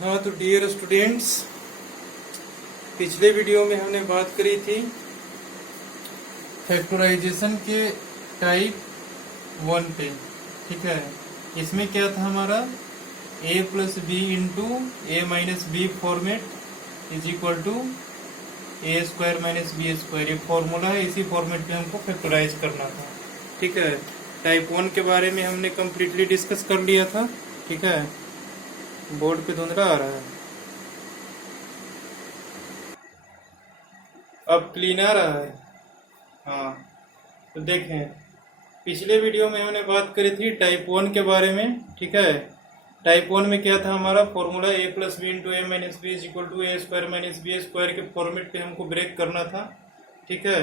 हाँ तो dear students, पिछले वीडियो में हमने बात करी थी फैक्टराइजेशन के टाइप 1 पे। ठीक है, इसमें क्या था हमारा a plus B into A minus B format is equal to A square minus B square. ये फॉर्मूला है, इसी फॉर्मेट में हमको फैक्टराइज करना था। ठीक है, टाइप 1 के बारे में हमने कम्प्लीटली डिस्कस कर लिया था। ठीक है, बोर्ड पे धुंधला आ रहा है, अब क्लीन आ रहा है। हाँ तो देखें, पिछले वीडियो में हमने बात करी थी टाइप 1 के बारे में। ठीक है, टाइप 1 में क्या था हमारा formula A plus B into A minus B is equal to A square minus B square के फॉर्मेट पे हमको ब्रेक करना था। ठीक है,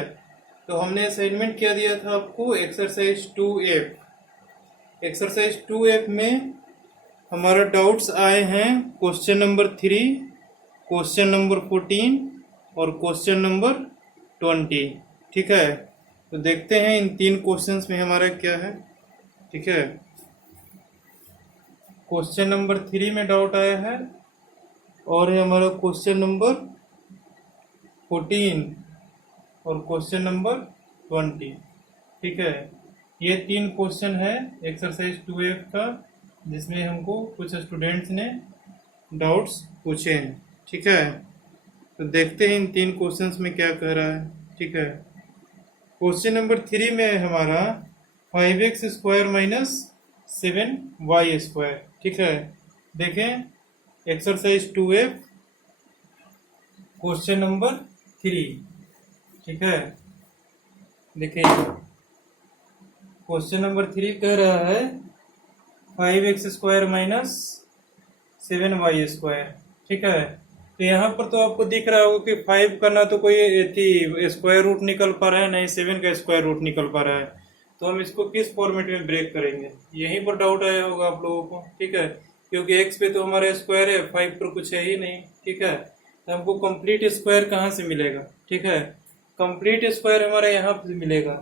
तो हमने असाइनमेंट क्या दिया था आपको, एक्सरसाइज 2F। एक्सरसाइज 2F में हमारा डाउट्स आए हैं क्वेश्चन नंबर 3, क्वेश्चन नंबर 14 और क्वेश्चन नंबर 20। ठीक है, तो देखते हैं इन 3 क्वेश्चंस में हमारा क्या है। ठीक है, क्वेश्चन नंबर 3 में डाउट आया है और है हमारा क्वेश्चन नंबर 14 और क्वेश्चन नंबर 20। ठीक है, ये 3 क्वेश्चन है एक्सरसाइज 2F का, जिसमें हमको कुछ स्टूडेंट्स ने डाउट्स पूछे हैं। ठीक है, तो देखते हैं इन 3 क्वेश्चंस में क्या कह रहा है। ठीक है, क्वेश्चन नंबर 3 में है हमारा 5x square minus 7y square. ठीक है, देखें एक्सरसाइज 2F क्वेश्चन नंबर 3। ठीक है, देखिए क्वेश्चन नंबर 3 कह रहा है 5x square minus 7y square. ठीक है, तो यहाँ पर तो आपको दिख रहा होगा कि 5 का ना तो कोई स्क्वायर रूट निकल पा रहा है, नहीं 7 का स्क्वायर रूट निकल पा रहा है। तो हम इसको किस फॉर्मेट में ब्रेक करेंगे, यहीं पर डाउट आया होगा आप लोगों को। ठीक है, क्योंकि x पे तो हमारा स्क्वायर है, 5 पर कुछ है ही नहीं। ठीक है, तो हमको कंप्लीट स्क्वायर कहाँ से मिलेगा। ठीक है, कंप्लीट स्क्वायर हमारा यहाँ पे मिलेगा।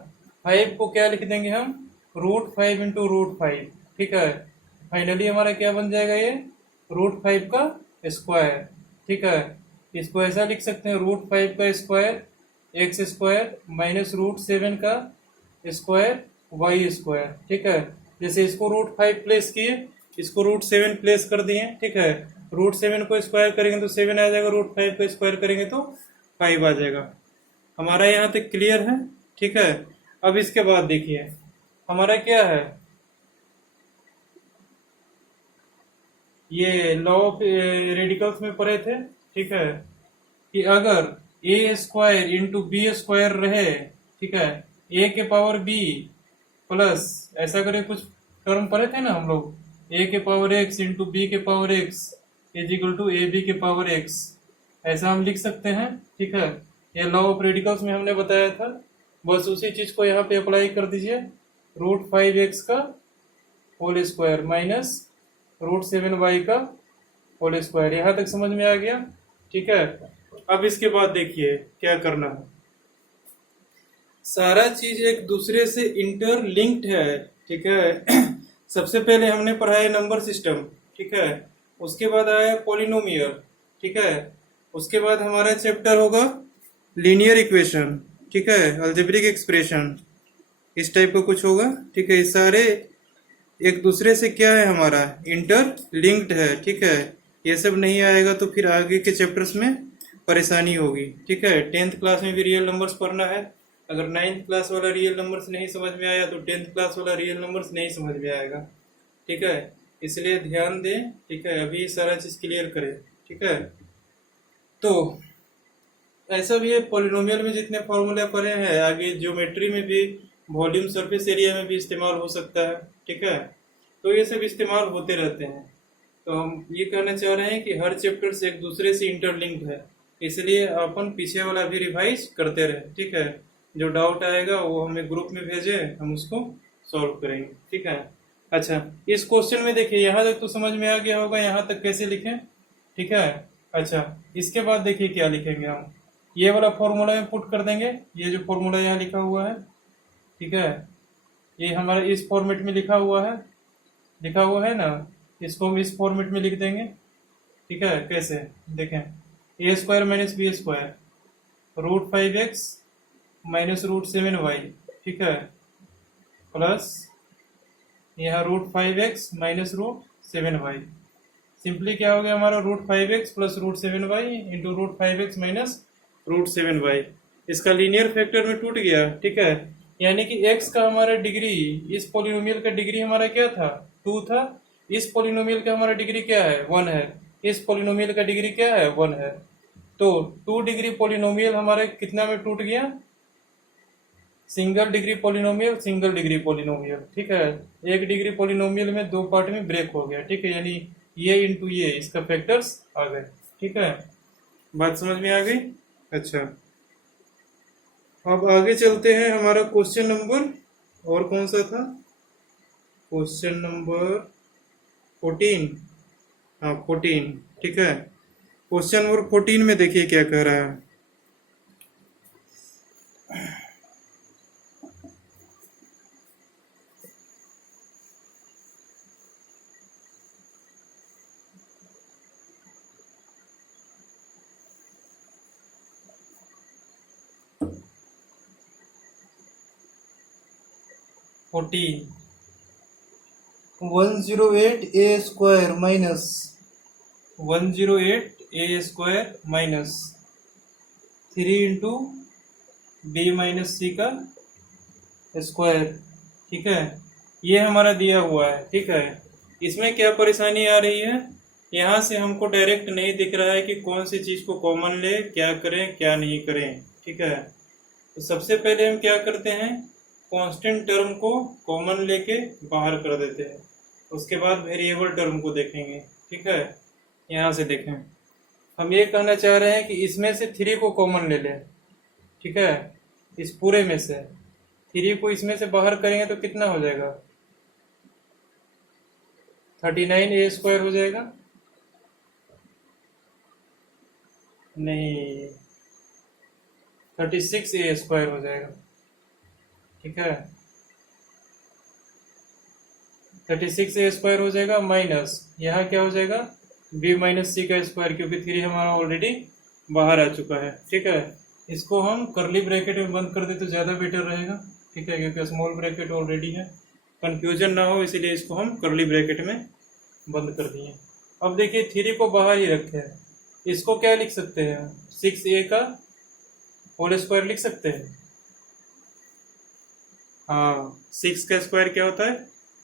5 को क्या लिख देंगे हम, √5 इंटू √5। ठीक है, फाइनली हमारा क्या बन जाएगा, ये √5 का स्क्वायर। ठीक है, इसको ऐसा लिख सकते हैं √5 का स्क्वायर x स्क्वायर माइनस √7 का स्क्वायर y स्क्वायर। ठीक है, जैसे इसको √5 प्लेस किए, इसको √7 प्लेस कर दिए। ठीक है, √7 को स्क्वायर करेंगे तो 7 आ जाएगा, √5 को स्क्वायर करेंगे तो 5 आ जाएगा। हमारा यहाँ तक क्लियर है। ठीक है, अब इसके बाद देखिए हमारा क्या है, ये लॉ ऑफ रेडिकल्स में पढ़े थे। ठीक है, कि अगर ए स्क्वायर इंटू बी स्क्वायर रहे, ठीक है, ए के पावर बी प्लस ऐसा करे कुछ टर्म पढ़े थे ना हम लोग, ए के पावर एक्स इंटू बी के power X is equal to A B के पावर एक्स, ऐसा हम लिख सकते हैं। ठीक है, ये लॉ ऑफ रेडिकल्स में हमने बताया था, बस उसी चीज को यहाँ पे अप्लाई कर दीजिए। √5x का होल स्क्वायर माइनस √7y का होल स्क्वायर, यहाँ तक समझ में आ गया। ठीक है, अब इसके बाद देखिए क्या करना है, सारा चीज एक दूसरे से इंटरलिंक्ड है। ठीक है, सबसे पहले हमने पढ़ा है नंबर सिस्टम। ठीक है, उसके बाद आया पॉलिनोमियल। ठीक है, उसके बाद हमारा चैप्टर होगा लीनियर इक्वेशन। ठीक है, अलजेब्रिक एक्सप्रेशन, इस टाइप का कुछ होगा। ठीक है, ये सारे एक दूसरे से क्या है, हमारा इंटरलिंक्ड है। ठीक है, ये सब नहीं आएगा तो फिर आगे के चैप्टर्स में परेशानी होगी। ठीक है, 10th क्लास में भी रियल नंबर्स पढ़ना है, अगर 9th क्लास वाला रियल नंबर्स नहीं समझ में आया तो 10th क्लास वाला रियल नंबर्स नहीं समझ में आएगा। ठीक है, इसलिए ध्यान दें। ठीक है, अभी सारा चीज क्लियर करें। ठीक है, तो ऐसा भी है, पॉलिनोमियल में जितने फॉर्मूले पढ़े हैं, आगे ज्योमेट्री में भी, वॉल्यूम सरफेस एरिया में भी इस्तेमाल हो सकता है। ठीक है, तो ये सब इस्तेमाल होते रहते हैं। तो हम ये कहना चाह रहे हैं कि हर चैप्टर से एक दूसरे से इंटरलिंक्ड है, इसलिए अपन पीछे वाला भी रिवाइज करते रहे। ठीक है, जो डाउट आएगा वो हमें ग्रुप में भेजे, हम उसको सॉल्व करेंगे। ठीक है, अच्छा इस क्वेश्चन में देखिए यहाँ तक तो समझ में आ गया होगा, यहाँ तक कैसे लिखें। ठीक है, अच्छा इसके बाद देखिए क्या लिखेंगे हम, ये वाला फॉर्मूला में पुट कर देंगे, ये जो फॉर्मूला यहाँ लिखा हुआ है। ठीक है, ये हमारा इस फॉर्मेट में लिखा हुआ है ना, इसको हम इस फॉर्मेट में लिख देंगे। ठीक है, कैसे देखें, a square minus B square √5x minus √7y, ठीक है, प्लस यहाँ √5x माइनस √7y। सिंपली क्या हो गया हमारा, √5x plus √7y into √5x minus √7y। इसका लीनियर फैक्टर में टूट गया, ठीक है, यानी कि x का हमारा डिग्री, इस पोलिनोमियल का डिग्री हमारा क्या था, 2 था। इस पोलिनोमियल का हमारा डिग्री क्या है, 1 है। इस पोलिनोमियल का डिग्री क्या है, 1 है। तो 2 डिग्री पोलिनोमियल हमारे कितना में टूट गया, single degree polynomial, single degree polynomial, ठीक है। 1 डिग्री पोलिनोमियल में 2 पार्ट में ब्रेक हो गया, ठीक है, यानी ये इंटू ये, इसका फैक्टर्स आ गए, ठीक है। बात समझ में आ गई। अच्छा, अब आगे चलते हैं। हमारा क्वेश्चन नंबर और कौन सा था, क्वेश्चन नंबर 14, हाँ 14, ठीक है। क्वेश्चन नंबर 14 में देखिए क्या कह रहा है। Fourteen 108a square minus 108a square minus 3 into b minus c का स्क्वायर, ठीक है, ये हमारा दिया हुआ है, ठीक है। इसमें क्या परेशानी आ रही है, यहाँ से हमको डायरेक्ट नहीं दिख रहा है कि कौन सी चीज़ को कॉमन ले, क्या करें क्या नहीं करें, ठीक है। तो सबसे पहले हम क्या करते हैं, कांस्टेंट टर्म को कॉमन लेके बाहर कर देते हैं, उसके बाद वेरिएबल टर्म को देखेंगे, ठीक है। यहाँ से देखें, हम ये कहना चाह रहे हैं कि इसमें से 3 को कॉमन ले लें, ठीक है। इस पूरे में से 3 को इसमें से बाहर करेंगे तो कितना हो जाएगा, 39a स्क्वायर हो जाएगा, नहीं 36a स्क्वायर हो जाएगा, ठीक है। 36a स्क्वायर हो जाएगा माइनस, यहाँ क्या हो जाएगा, b माइनस सी का स्क्वायर, क्योंकि 3 हमारा ऑलरेडी बाहर आ चुका है, ठीक है। इसको हम करली ब्रैकेट में बंद कर दे तो ज़्यादा बेटर रहेगा, ठीक है, क्योंकि स्मॉल ब्रैकेट ऑलरेडी है, कंफ्यूजन ना हो इसीलिए इसको हम करली ब्रैकेट में बंद कर दिए। अब देखिए 3 को बाहर ही रखे हैं, इसको क्या लिख सकते हैं, 6a का होल स्क्वायर लिख सकते हैं, हाँ 6 का स्क्वायर क्या होता है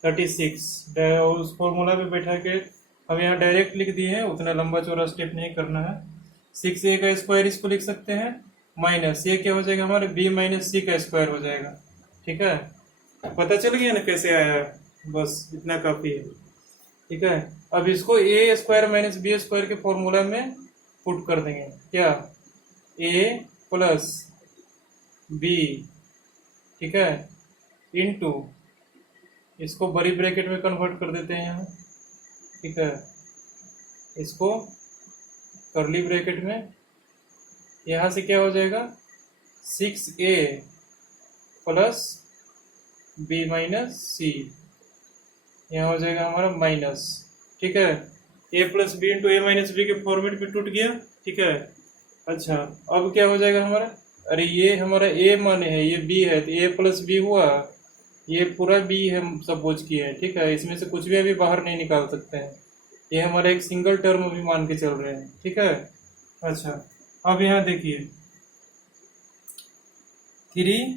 36, उस फॉर्मूला पे बैठा के हम यहाँ डायरेक्ट लिख दिए हैं, उतना लंबा चौड़ा स्टेप नहीं करना है। 6a का स्क्वायर इसको लिख सकते हैं, माइनस ये क्या हो जाएगा हमारे b माइनस सी का स्क्वायर हो जाएगा, ठीक है। पता चल गया ना कैसे आया, बस इतना काफी है, ठीक है। अब इसको a square minus B square के फॉर्मूला में पुट कर देंगे, क्या a प्लस b, ठीक है, इनटू इसको बड़ी ब्रैकेट में कन्वर्ट कर देते हैं यहाँ, ठीक है, इसको करली ब्रैकेट में, यहाँ से क्या हो जाएगा 6a प्लस b माइनस सी, यहाँ हो जाएगा हमारा माइनस, ठीक है। a plus B into A minus B के फॉर्मेट पे टूट गया, ठीक है। अच्छा, अब क्या हो जाएगा हमारा, अरे ये हमारा a माने है, ये b है, तो a प्लस बी हुआ, ये पूरा b है सपोज किए हैं, ठीक है। इसमें से कुछ भी अभी बाहर नहीं निकाल सकते हैं, ये हमारा एक सिंगल टर्म अभी मान के चल रहे हैं, ठीक है। अच्छा, अब यहाँ देखिए 3,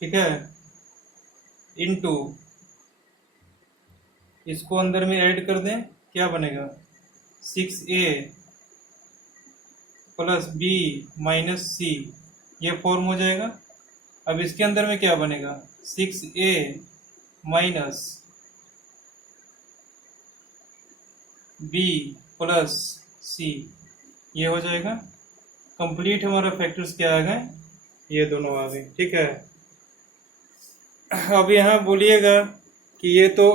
ठीक है, इनटू इसको अंदर में ऐड कर दें, क्या बनेगा 6a प्लस b माइनस सी, ये फॉर्म हो जाएगा। अब इसके अंदर में क्या बनेगा 6a minus b plus c, ये हो जाएगा कंप्लीट। हमारा फैक्टर्स क्या आ गए, ये दोनों आ गए, ठीक है। अब यहाँ बोलिएगा कि ये तो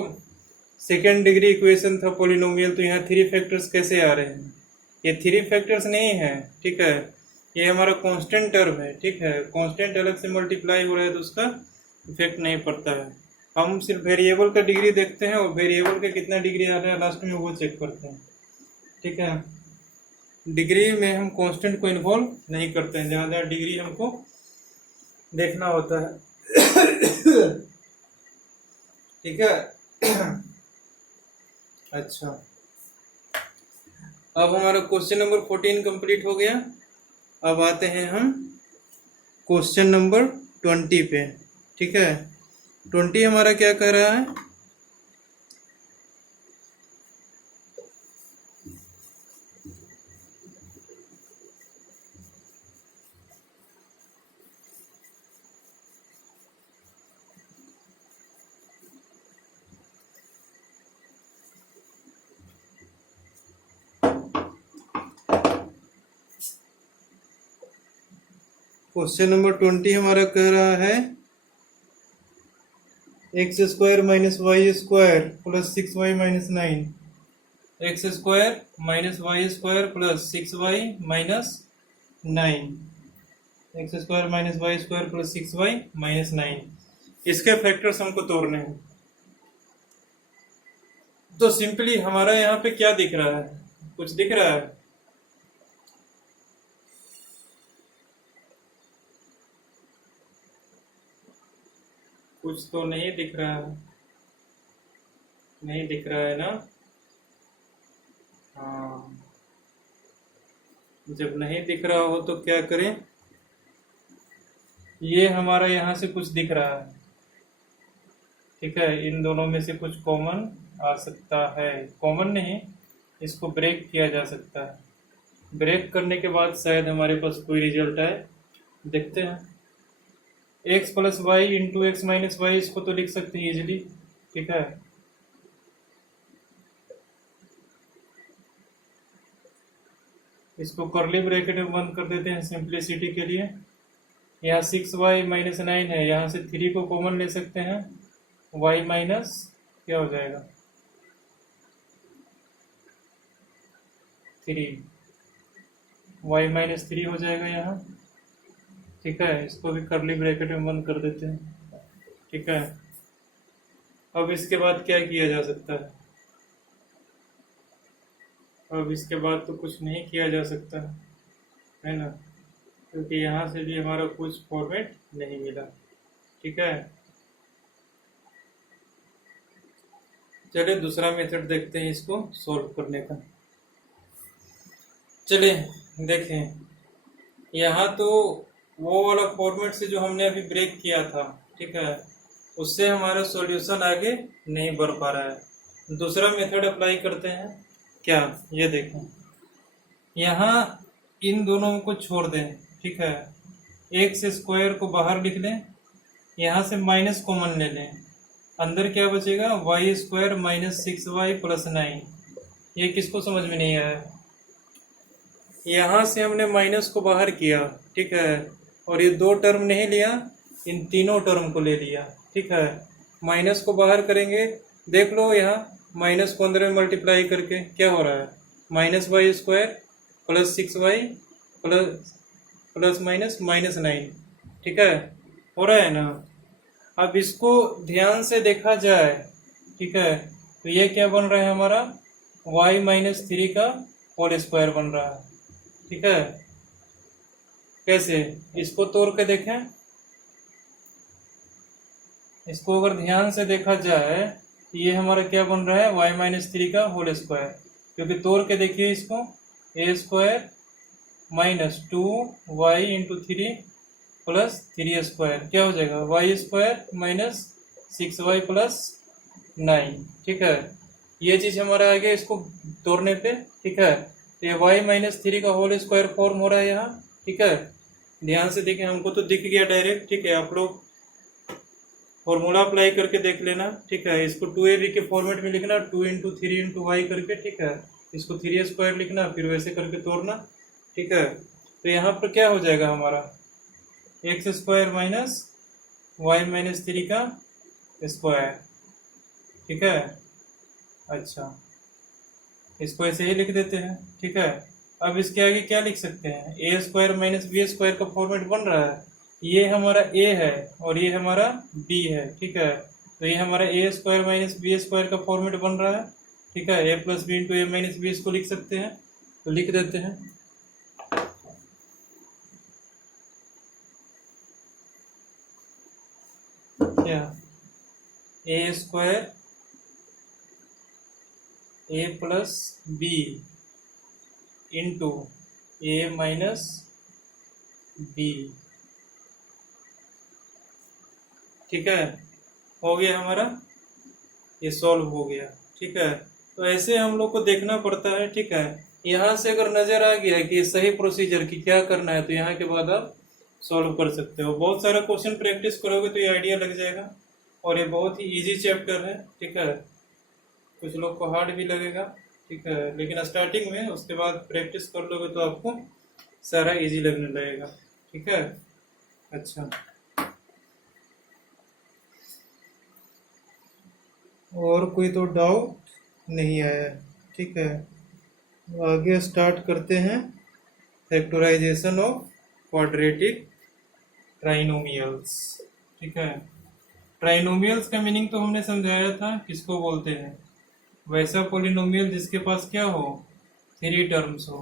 सेकेंड डिग्री इक्वेशन था पॉलिनोमियल, तो यहाँ 3 फैक्टर्स कैसे आ रहे हैं, ये 3 फैक्टर्स नहीं है, ठीक है, ये हमारा कांस्टेंट टर्म है, ठीक है। कांस्टेंट अलग से मल्टीप्लाई हो रहा है तो उसका इफेक्ट नहीं पड़ता है, हम सिर्फ वेरिएबल का डिग्री देखते हैं और वेरिएबल का कितना डिग्री आ रहा है लास्ट में वो चेक करते हैं, ठीक है। डिग्री में हम कांस्टेंट को इन्वॉल्व नहीं करते हैं, जहाँ जहाँ डिग्री हमको देखना होता है। ठीक है। अच्छा, अब हमारा क्वेश्चन नंबर 14 कंप्लीट हो गया। अब आते हैं हम क्वेश्चन नंबर 20 पे। ठीक है, 20 हमारा क्या कह रहा है? क्वेश्चन नंबर 20 हमारा कह रहा है X square minus Y square plus 6y minus 9, X square minus Y square plus 6y minus 9, X square minus Y square plus 6y minus 9, इसके फैक्टर्स हमको तोड़ने हैं। तो सिंपली हमारा यहाँ पे क्या दिख रहा है? कुछ दिख रहा है? कुछ तो नहीं दिख रहा है, नहीं दिख रहा है ना? हाँ, जब नहीं दिख रहा हो तो क्या करें? ये हमारा यहाँ से कुछ दिख रहा है, ठीक है, इन दोनों में से कुछ कॉमन आ सकता है। कॉमन नहीं, इसको ब्रेक किया जा सकता है। ब्रेक करने के बाद शायद हमारे पास कोई रिजल्ट आए, देखते हैं। X plus Y into X minus Y, इसको तो लिख सकते हैं इजिली, ठीक है। इसको कर्ली ब्रैकेट में बंद कर देते हैं सिंप्लिसिटी के लिए। यहाँ 6y माइनस 9 है, यहाँ से 3 को कॉमन ले सकते हैं, y माइनस क्या हो जाएगा 3, y माइनस 3 हो जाएगा यहाँ, ठीक है। इसको भी कर्ली ब्रैकेट में बंद कर देते हैं, ठीक है। अब इसके बाद क्या किया जा सकता है? अब इसके बाद तो कुछ नहीं किया जा सकता है ना, क्योंकि यहाँ से भी हमारा कुछ फॉर्मेट नहीं मिला, ठीक है। चलिए दूसरा मेथड देखते हैं इसको सॉल्व करने का। चलिए देखें, यहाँ तो वो वाला फॉर्मेट से जो हमने अभी ब्रेक किया था, ठीक है, उससे हमारा सॉल्यूशन आगे नहीं बढ़ पा रहा है। दूसरा मेथड अप्लाई करते हैं। क्या? ये देखें, यहाँ इन दोनों को छोड़ दें, ठीक है। एक्स स्क्वायर को बाहर लिख लें, यहाँ से माइनस कॉमन ले लें, अंदर क्या बचेगा Y square minus 6y plus 9। ये किसको समझ में नहीं आया? यहाँ से हमने माइनस को बाहर किया, ठीक है, और ये दो टर्म नहीं लिया, इन तीनों टर्म को ले लिया, ठीक है। माइनस को बाहर करेंगे, देख लो यहाँ माइनस को अंदर में मल्टीप्लाई करके क्या हो रहा है, minus Y square plus 6y plus minus minus 9, ठीक है, हो रहा है ना। अब इसको ध्यान से देखा जाए, ठीक है, तो ये क्या बन रहा है हमारा y माइनस 3 का होल स्क्वायर बन रहा है, ठीक है। कैसे? इसको तोड़ के देखें, इसको अगर ध्यान से देखा जाए तो ये हमारा क्या बन रहा है y माइनस 3 का होल स्क्वायर, क्योंकि तोड़ के देखिए इसको, a square minus 2y into 3 plus 3 square क्या हो जाएगा y square minus 6y plus 9, ठीक है। ये चीज हमारा आ गया इसको तोड़ने पे, ठीक है। तो ये y माइनस 3 का होल स्क्वायर फॉर्म हो रहा है यहाँ, ठीक है। ध्यान से देखें, हमको तो दिख गया डायरेक्ट, ठीक है। आप लोग फॉर्मूला अप्लाई करके देख लेना, ठीक है। इसको 2ab के फॉर्मेट में लिखना, 2 इंटू 3 इंटू वाई करके, ठीक है। इसको 3 स्क्वायर लिखना, फिर वैसे करके तोड़ना, ठीक है। तो यहाँ पर क्या हो जाएगा हमारा X square minus Y minus 3 का स्क्वायर, ठीक है। अच्छा, इसको ऐसे ही लिख देते हैं, ठीक है। अब इसके आगे क्या लिख सकते हैं, ए स्क्वायर माइनस बी स्क्वायर का फॉर्मेट बन रहा है। ये हमारा a है और ये हमारा b है, ठीक है। तो ये हमारा ए स्क्वायर माइनस बी स्क्वायर का फॉर्मेट बन रहा है, ठीक है। ए plus B into A minus B इसको लिख सकते हैं, तो लिख देते हैं। क्या ए square a plus B into A minus B, ठीक है, हो गया हमारा, ये सॉल्व हो गया। ठीक है, तो ऐसे हम लोग को देखना पड़ता है। ठीक है, यहाँ से अगर नजर आ गया कि सही प्रोसीजर की क्या करना है, तो यहाँ के बाद आप सॉल्व कर सकते हो। बहुत सारा क्वेश्चन प्रैक्टिस करोगे तो ये आइडिया लग जाएगा, और ये बहुत ही इजी चैप्टर है। ठीक है, कुछ लोग को हार्ड भी लगेगा, ठीक है, लेकिन स्टार्टिंग में, उसके बाद प्रैक्टिस कर लोगे तो आपको सारा इजी लगने लगेगा। ठीक है, अच्छा, और कोई तो डाउट नहीं आया? ठीक है, तो आगे स्टार्ट करते हैं फैक्टराइजेशन ऑफ क्वाड्रेटिक ट्राइनोमियल्स। ठीक है, ट्राइनोमियल्स का मीनिंग तो हमने समझाया था, किसको बोलते हैं, वैसा पोलिनोमियल जिसके पास क्या हो, 3 टर्म्स हो।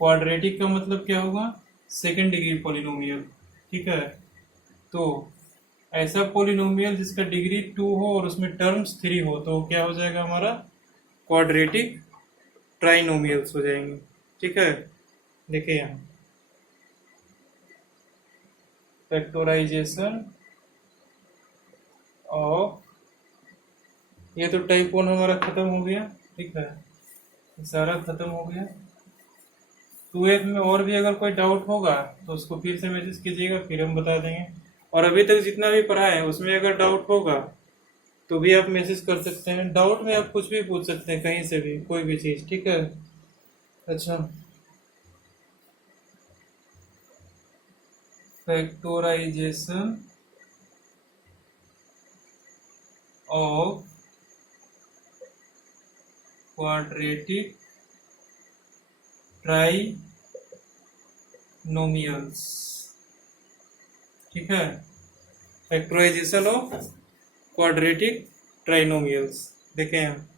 क्वाड्रेटिक का मतलब क्या होगा, सेकंड डिग्री पोलिनोमियल। ठीक है, तो ऐसा पोलिनोमियल जिसका डिग्री 2 हो और उसमें टर्म्स 3 हो, तो क्या हो जाएगा हमारा, क्वाड्रेटिक ट्राइनोमियल्स हो जाएंगे। ठीक है, देखिए यहाँ फैक्टराइजेशन ऑफ, ये तो टाइप 1 हमारा खत्म हो गया। ठीक है, सारा खत्म हो गया। 2F में और भी अगर कोई डाउट होगा तो उसको फिर से मैसेज कीजिएगा, फिर हम बता देंगे। और अभी तक जितना भी पढ़ा है उसमें अगर डाउट होगा तो भी आप मैसेज कर सकते हैं। डाउट में आप कुछ भी पूछ सकते हैं, कहीं से भी, कोई भी चीज। ठीक है, अच्छा, फैक्टराइजेशन ऑफ क्वाड्रेटिक ट्राइनोमियल्स। ठीक है, फैक्टराइजेशन ऑफ क्वाड्रेटिक ट्राइनोमियल्स, देखें यहाँ।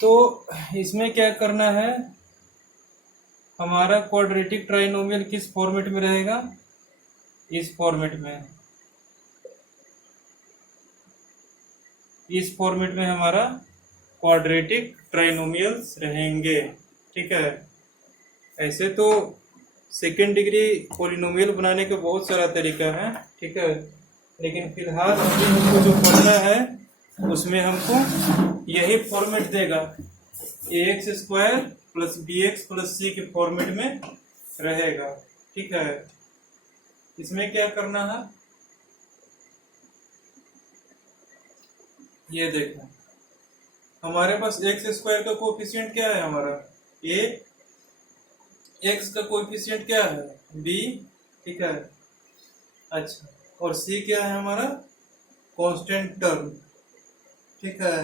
तो इसमें क्या करना है, हमारा क्वाड्रेटिक ट्राइनोमियल किस फॉर्मेट में रहेगा, इस फॉर्मेट में, इस फॉर्मेट में हमारा क्वाड्रेटिक ट्राइनोमियल्स रहेंगे। ठीक है, ऐसे तो सेकेंड डिग्री पॉलिनोमियल बनाने का बहुत सारा तरीका है। ठीक है, लेकिन फिलहाल अभी हमको जो पढ़ना है उसमें हमको यही फॉर्मेट देगा, ax square plus bx plus c के फॉर्मेट में रहेगा। ठीक है, इसमें क्या करना है, ये देखो, हमारे पास एक्स स्क्वायर का कोएफिशिएंट क्या है, हमारा a, एक्स का कोएफिशिएंट क्या है, b। ठीक है, अच्छा, और c क्या है हमारा, कांस्टेंट टर्म। ठीक है,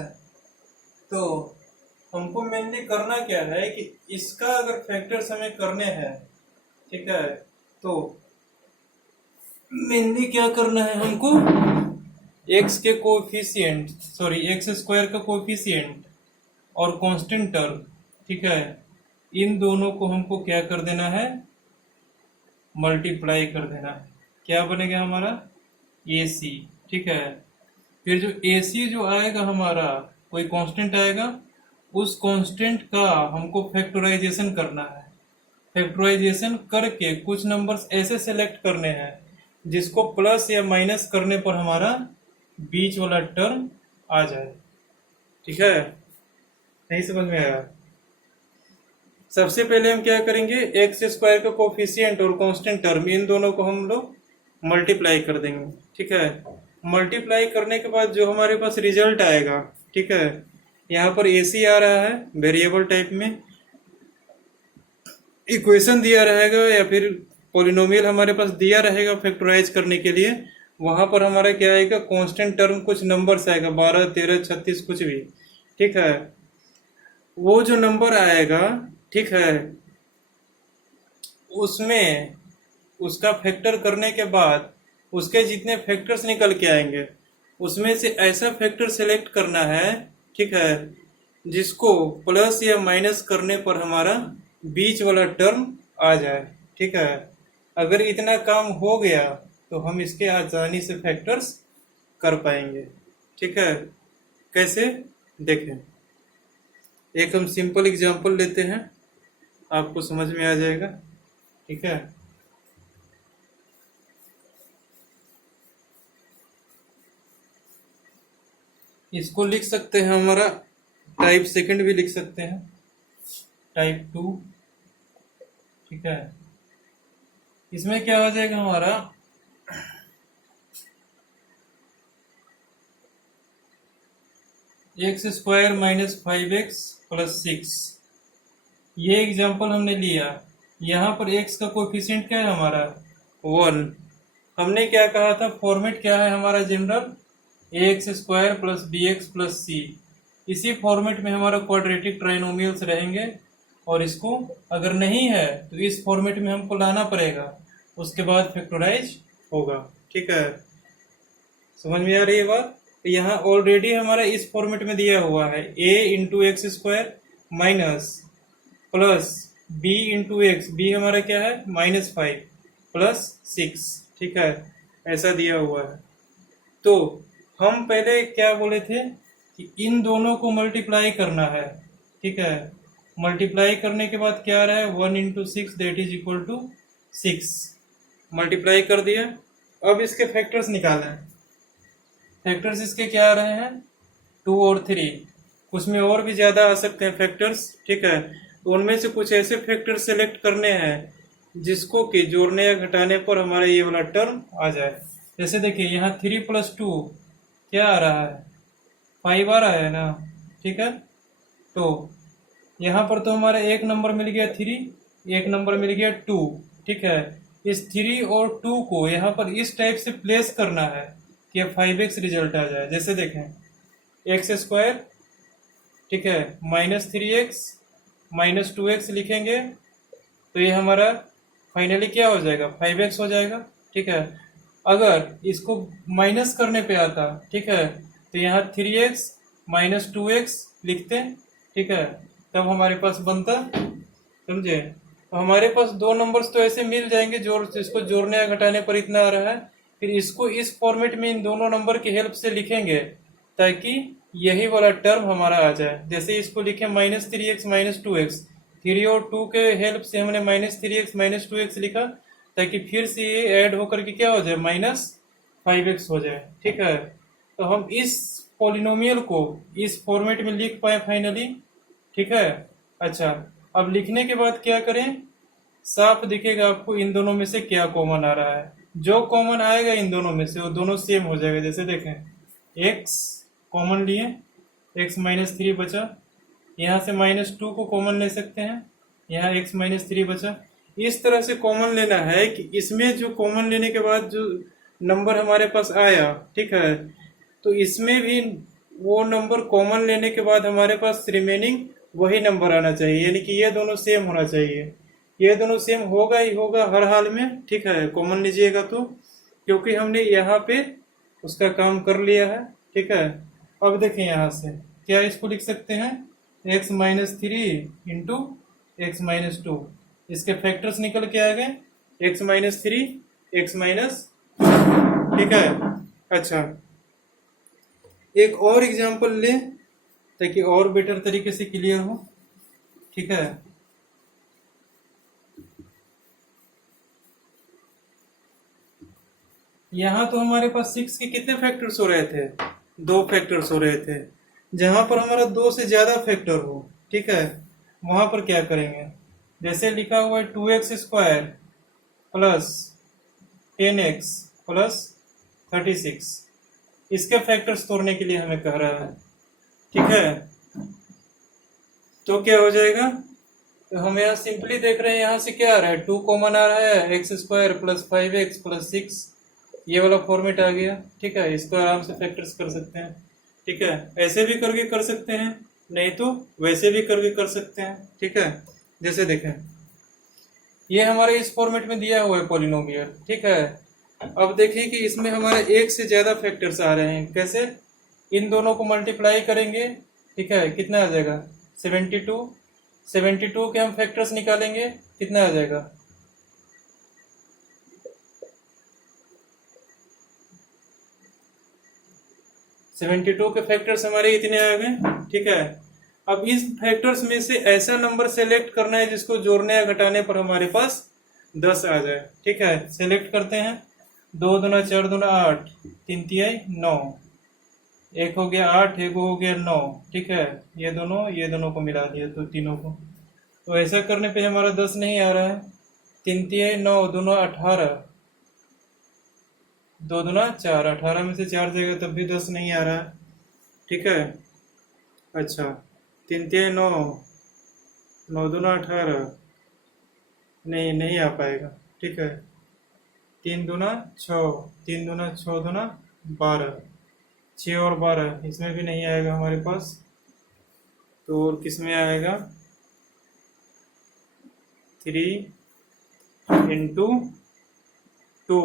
तो हमको मेनली करना क्या है कि इसका अगर फैक्टर्स हमें करने हैं, ठीक है, तो मेनली क्या करना है हमको, एक्स के कोएफिशिएंट, सॉरी एक्स स्क्वायर का कोएफिशिएंट और कांस्टेंट टर्म, ठीक है, इन दोनों को हमको क्या कर देना है, मल्टीप्लाई कर देना है। क्या बनेगा हमारा, AC। ठीक है, फिर जो AC जो आएगा हमारा, कोई कांस्टेंट आएगा, उस कांस्टेंट का हमको फैक्टराइजेशन करना है। फैक्टराइजेशन करके कुछ नंबर्स ऐसे सेलेक्ट करने हैं जिसको प्लस या माइनस करने पर हमारा बीच वाला टर्म आ जाए। ठीक है, नहीं समझ में आया? सबसे पहले हम क्या करेंगे, एक्स स्क्वायर का कोफिशिएंट और कांस्टेंट टर्म, इन दोनों को हम लोग मल्टीप्लाई कर देंगे। ठीक है, मल्टीप्लाई करने के बाद जो हमारे पास रिजल्ट आएगा, ठीक है, यहाँ पर AC आ रहा है वेरिएबल टाइप में, इक्वेशन दिया रहेगा या फिर पॉलिनोमियल हमारे पास दिया रहेगा फैक्टराइज करने के लिए, वहां पर हमारा क्या आएगा, कांस्टेंट टर्म कुछ नंबर्स आएगा, 12, 13, 36 कुछ भी। ठीक है, वो जो नंबर आएगा, ठीक है, उसमें उसका फैक्टर करने के बाद उसके जितने फैक्टर्स निकल के आएंगे उसमें से ऐसा फैक्टर सेलेक्ट करना है ठीक है, जिसको प्लस या माइनस करने पर हमारा बीच वाला टर्म आ जाए। ठीक है, अगर इतना काम हो गया तो हम इसके आसानी से फैक्टर्स कर पाएंगे। ठीक है, कैसे देखें, एक हम सिंपल एग्जांपल लेते हैं, आपको समझ में आ जाएगा। ठीक है, इसको लिख सकते हैं हमारा टाइप सेकंड भी लिख सकते हैं, टाइप 2। ठीक है, इसमें क्या हो जाएगा हमारा X square minus 5x plus 6। ये एग्जाम्पल हमने लिया, यहाँ पर x का कोफिशिएंट क्या है हमारा 1। हमने क्या कहा था, फॉर्मेट क्या है हमारा general, x square plus b x plus c. इसी फॉर्मेट में हमारा क्वाड्रेटिक ट्राइनोमियल्स रहेंगे, और इसको अगर नहीं है तो इस फॉर्मेट में हमको लाना पड़ेगा, उसके बाद फैक्टराइज होगा। ठीक है, समझ में आ रही है बात। यहाँ ऑलरेडी हमारा इस फॉर्मेट में दिया हुआ है a into x square minus plus b into X, B हमारा क्या है -5 प्लस 6। ठीक है, ऐसा दिया हुआ है। तो हम पहले क्या बोले थे कि इन दोनों को मल्टीप्लाई करना है। ठीक है, मल्टीप्लाई करने के बाद क्या आ रहा है 1 into 6 that is equal to 6। Multiply कर दिया, अब इसके फैक्टर्स निकालें। फैक्टर्स इसके क्या आ रहे हैं 2 और 3, उसमें और भी ज्यादा आ सकते हैं फैक्टर्स। ठीक है, तो उनमें से कुछ ऐसे फैक्टर्स सेलेक्ट करने हैं जिसको कि जोड़ने या घटाने पर हमारा ये वाला टर्म आ जाए। जैसे देखिए यहाँ 3 प्लस 2 क्या आ रहा है 5 आ रहा है ना। ठीक है, तो यहाँ पर तो हमारा एक नंबर मिल गया 3, एक नंबर मिल गया 2। ठीक है, इस 3 और 2 को यहाँ पर इस टाइप से प्लेस करना है कि 5x रिजल्ट आ जाए। जैसे देखें एक्स स्क्वायर, ठीक है, -3x माइनस 2x लिखेंगे तो ये हमारा फाइनली क्या हो जाएगा 5x हो जाएगा। ठीक है, अगर इसको माइनस करने पे आता, ठीक है, तो यहाँ 3x माइनस 2x लिखते। ठीक है, तब हमारे पास बनता, समझे। तो हमारे पास दो नंबर्स तो ऐसे मिल जाएंगे जो इसको जोड़ने या घटाने पर इतना आ रहा है, फिर इसको इस फॉर्मेट में इन दोनों नंबर की हेल्प से लिखेंगे ताकि यही वाला टर्म हमारा आ जाए। जैसे इसको लिखे -3x माइनस 2x, 3 और 2 के हेल्प से हमने -3x माइनस 2x लिखा ताकि फिर से ये ऐड होकर के क्या हो जाए -5x हो जाए। ठीक है, तो हम इस पॉलिनोमियल को इस फॉर्मेट में लिख पाए फाइनली। ठीक है, अच्छा, अब लिखने के बाद क्या करें, साफ दिखेगा आपको इन दोनों में से क्या कॉमन आ रहा है। जो कॉमन आएगा इन दोनों में से वो दोनों सेम हो जाएगा। जैसे देखें x कॉमन लिए, x -3 बचा, यहाँ से -2 को कॉमन ले सकते हैं, यहाँ x -3 बचा। इस तरह से कॉमन लेना है कि इसमें जो कॉमन लेने के बाद जो नंबर हमारे पास आया, ठीक है, तो इसमें भी वो नंबर कॉमन लेने के बाद हमारे पास रिमेनिंग वही नंबर आना चाहिए, यानी कि ये दोनों सेम होना चाहिए। ये दोनों सेम होगा ही होगा हर हाल में। ठीक है, कॉमन लीजिएगा तो, क्योंकि हमने यहाँ पे उसका काम कर लिया है। ठीक है, अब देखें यहाँ से क्या इसको लिख सकते हैं x -3 इंटू एक्स -2। इसके फैक्टर्स निकल के आ गए x -3 x माइनस। ठीक है, अच्छा, एक और एग्जांपल ले ताकि और बेटर तरीके से क्लियर हो। ठीक है, यहाँ तो हमारे पास 6 के कितने फैक्टर्स हो रहे थे, 2 फैक्टर्स हो रहे थे। जहां पर हमारा 2 से ज्यादा फैक्टर हो, ठीक है, वहां पर क्या करेंगे, जैसे लिखा हुआ है 2x square plus 10x plus 36, इसके फैक्टर्स तोड़ने के लिए हमें कह रहा है। ठीक है, तो क्या हो जाएगा, तो हम यहाँ सिंपली देख रहे हैं यहाँ से क्या आ रहा है 2 कॉमन आ रहा है, X square plus 5x plus 6, ये वाला फॉर्मेट आ गया। ठीक है, इसको आराम से फैक्टर्स कर सकते हैं। ठीक है, ऐसे भी करके कर सकते हैं, नहीं तो वैसे भी करके कर सकते हैं। ठीक है, जैसे देखें ये हमारे इस फॉर्मेट में दिया हुआ है पॉलिनोमियल। ठीक है, अब देखिए कि इसमें हमारे एक से ज्यादा फैक्टर्स आ रहे हैं। कैसे, इन दोनों को मल्टीप्लाई करेंगे ठीक है, कितना आ जाएगा 72। 72 के हम फैक्टर्स निकालेंगे, कितना आ जाएगा 72 के फैक्टर्स हमारे इतने आ गए। ठीक है, अब इस फैक्टर्स में से ऐसा नंबर सेलेक्ट करना है जिसको जोड़ने या घटाने पर हमारे पास 10 आ जाए। ठीक है, सेलेक्ट करते हैं। 2 दूना 4 दूना 8, 3 तिहाई 9, एक हो गया 8, एक हो गया 9। ठीक है, ये दोनों को मिला दिया तो तीनों को, तो ऐसा करने पे हमारा 10 नहीं आ रहा है। 3 तिहाई 9, दोनों 18, 2 दूना 4, 18 में से 4 जाएगा तब भी 10 नहीं आ रहा है। ठीक है, अच्छा 3 तिहाई 9, 9 दूना 18, नहीं आ पाएगा। ठीक है, 3 दूना 6, 3 दूना 6 दूना 12, 6 और 12 इसमें भी नहीं आएगा हमारे पास। तो और किस में आएगा 3 इंटू 2,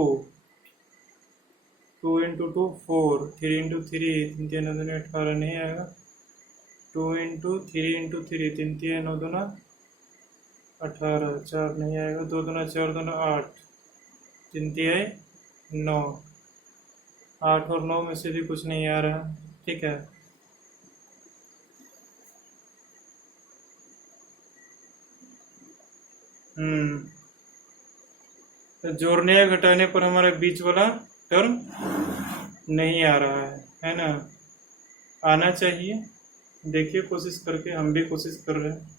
2 इंटू 2 4, 3 इंटू 3, 3 3 9 18 नहीं आएगा। 2 इंटू 3 इंटू 3, 3 3 9 दूना 18, 4 नहीं आएगा। 2 दूना 4 दूना 8, 3 तिहाई 9, 8 और 9 में से भी कुछ नहीं आ रहा। ठीक है, तो जोड़ने या घटाने पर हमारा बीच वाला टर्म नहीं आ रहा है ना। आना चाहिए, देखिए कोशिश करके, हम भी कोशिश कर रहे हैं।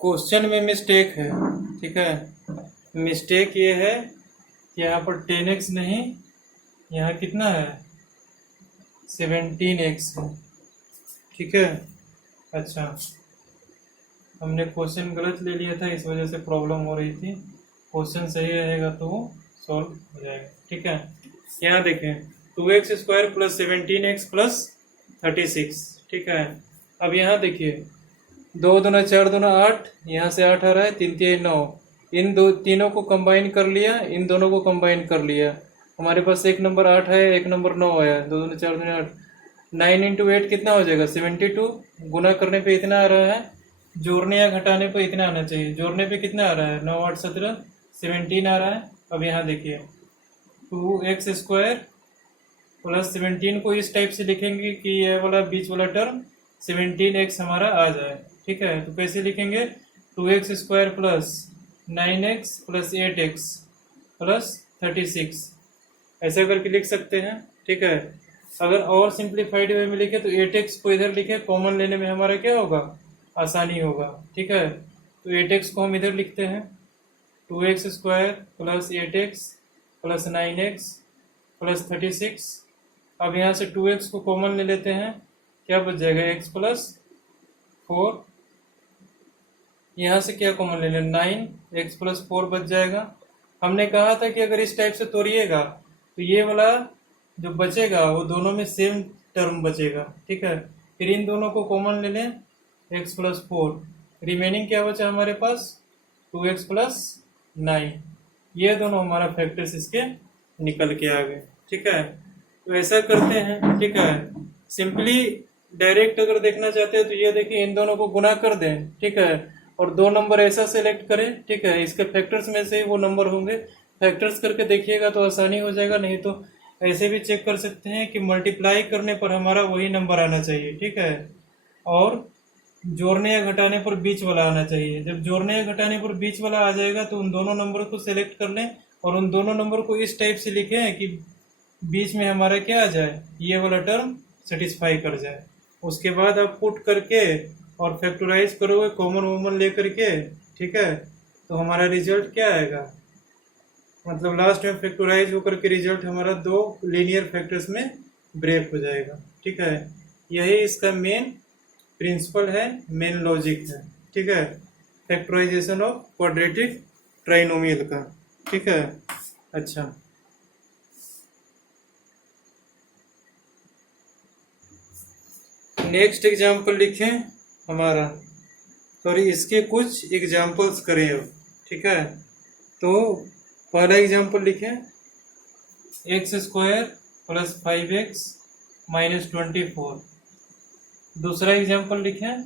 क्वेश्चन में मिस्टेक है। ठीक है, मिस्टेक ये है कि यहाँ पर 10x नहीं, यहाँ कितना है 17x है। ठीक है, अच्छा हमने क्वेश्चन गलत ले लिया था, इस वजह से प्रॉब्लम हो रही थी। क्वेश्चन सही रहेगा तो वो सॉल्व हो जाएगा। ठीक है, यहाँ देखें 2x square plus 17x plus 36। ठीक है, अब यहाँ देखिए 2 दूना 4 दूना 8, यहाँ से 8 आ रहा है, 3 3 9, इन दो तीनों को कंबाइन कर लिया, इन दोनों को कंबाइन कर लिया, हमारे पास एक नंबर 8 है, एक नंबर 9 आया। 2 दूना 4 दूना 8, 9 इंटू 8 कितना हो जाएगा 72। गुना करने पे इतना आ रहा है, जोड़ने या घटाने पे इतना आना चाहिए। जोड़ने पे कितना आ रहा है 9 8 17, 17 आ रहा है। अब यहाँ देखिए 2x स्क्वायर प्लस 17 को इस टाइप से लिखेंगे कि ये वाला बीच वाला टर्म 17x हमारा आ जाए। ठीक है, तो कैसे लिखेंगे 2x square plus 9x plus 8x plus 36, ऐसा करके लिख सकते हैं। ठीक है, अगर और सिंप्लीफाइड वे में लिखे तो 8x को इधर लिखे, कॉमन लेने में हमारा क्या होगा आसानी होगा। ठीक है, तो 8x को हम इधर लिखते हैं, 2x square plus 8x plus 9x plus 36। अब यहाँ से 2x को कॉमन ले लेते हैं, क्या बच जाएगा x प्लस 4, यहाँ से क्या कॉमन ले लें 9, x प्लस 4 बच जाएगा। हमने कहा था कि अगर इस टाइप से तोड़िएगा तो ये वाला जो बचेगा वो दोनों में सेम टर्म बचेगा। ठीक है, फिर इन दोनों को कॉमन ले लें, x प्लस 4, रिमेनिंग क्या बचा हमारे पास 2x प्लस 9। ये दोनों हमारा फैक्टर्स इसके निकल के आ गए। ठीक है, तो ऐसा करते हैं। ठीक है, सिंपली डायरेक्ट अगर देखना चाहते हैं तो ये देखिए इन दोनों को गुना कर दें। ठीक है, और 2 नंबर ऐसा सेलेक्ट करें। ठीक है, इसके फैक्टर्स में से वो नंबर होंगे, फैक्टर्स करके देखिएगा तो आसानी हो जाएगा। नहीं तो ऐसे भी चेक कर सकते हैं कि मल्टीप्लाई करने पर हमारा वही नंबर आना चाहिए। ठीक है, और जोड़ने या घटाने पर बीच वाला आना चाहिए। जब जोड़ने या घटाने पर बीच वाला आ जाएगा तो उन दोनों नंबर को सेलेक्ट कर लें और उन दोनों नंबर को इस टाइप से लिखें कि बीच में हमारा क्या आ जाए, ये वाला टर्म सेटिस्फाई कर जाए। उसके बाद आप पुट करके और फैक्टराइज करोगे कॉमन वॉमन लेकर के। ठीक है, तो हमारा रिजल्ट क्या आएगा मतलब लास्ट में फैक्टराइज होकर के रिजल्ट हमारा दो लीनियर फैक्टर्स में ब्रेक हो जाएगा। ठीक है, यही इसका मेन प्रिंसिपल है, मेन लॉजिक है। ठीक है, फैक्टराइजेशन ऑफ क्वाड्रेटिक ट्राइनोमियल का। ठीक है, अच्छा नेक्स्ट एग्जाम्पल लिखें हमारा, और इसके कुछ एग्जाम्पल्स करें अब। ठीक है, तो पहला एग्जाम्पल लिखें x² + 5x - 24। दूसरा एग्जाम्पल लिखें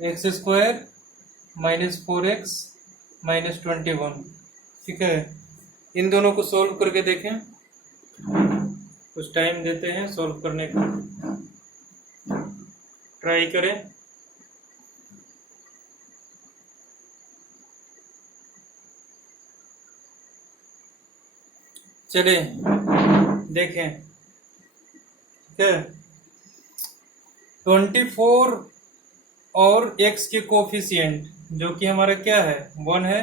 x² - 4x - 21। ठीक है, इन दोनों को सॉल्व करके देखें, कुछ टाइम देते हैं सॉल्व करने का, ट्राई करें। चलिए देखें। ठीक है, 24 और x के कोफिशिएंट जो कि हमारा क्या है 1 है,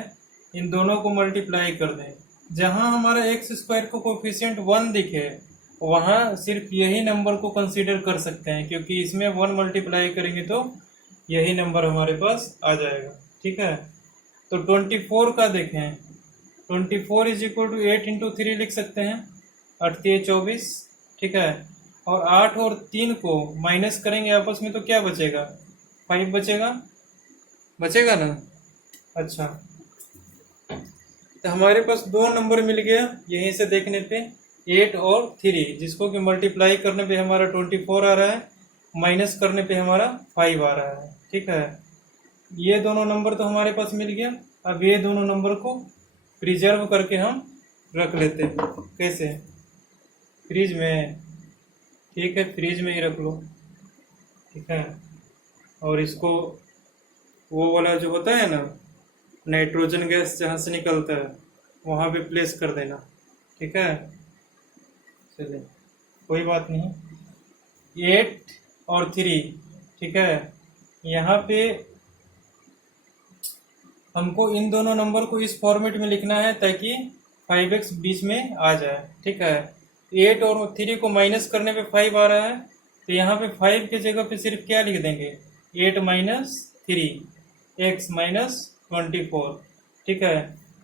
इन दोनों को मल्टीप्लाई कर दें। जहां हमारा x² को कोफिशिएंट 1 दिखे वहां सिर्फ यही नंबर को कंसीडर कर सकते हैं, क्योंकि इसमें 1 मल्टीप्लाई करेंगे तो यही नंबर हमारे पास आ जाएगा। ठीक है, तो 24 का देखें, 24 = 8 × 3 लिख सकते हैं, 8 × 24। ठीक है, और 8 और 3 को माइनस करेंगे आपस में तो क्या बचेगा, 5 बचेगा, बचेगा ना। अच्छा, तो हमारे पास दो नंबर मिल गया यहीं से देखने पे, 8 और 3, जिसको कि मल्टीप्लाई करने पे हमारा 24 आ रहा है, माइनस करने पे हमारा 5 आ रहा है। ठीक है, ये दोनों नंबर तो हमारे पास मिल गया। अब ये दोनों नंबर को प्रिजर्व करके हम रख लेते हैं। कैसे, फ्रिज में। ठीक है, फ्रिज में ही रख लो। ठीक है, और इसको वो वाला जो होता है ना नाइट्रोजन गैस जहाँ से निकलता है वहाँ पे प्लेस कर देना। ठीक है, चलिए कोई बात नहीं। 8 और 3, ठीक है, यहाँ पे हमको इन दोनों नंबर को इस फॉर्मेट में लिखना है ताकि 5x बीच में आ जाए। ठीक है, 8 और 3 को माइनस करने पे 5 आ रहा है, तो यहाँ पे 5 के जगह पे सिर्फ क्या लिख देंगे, 8 - 3 x - 24। ठीक है,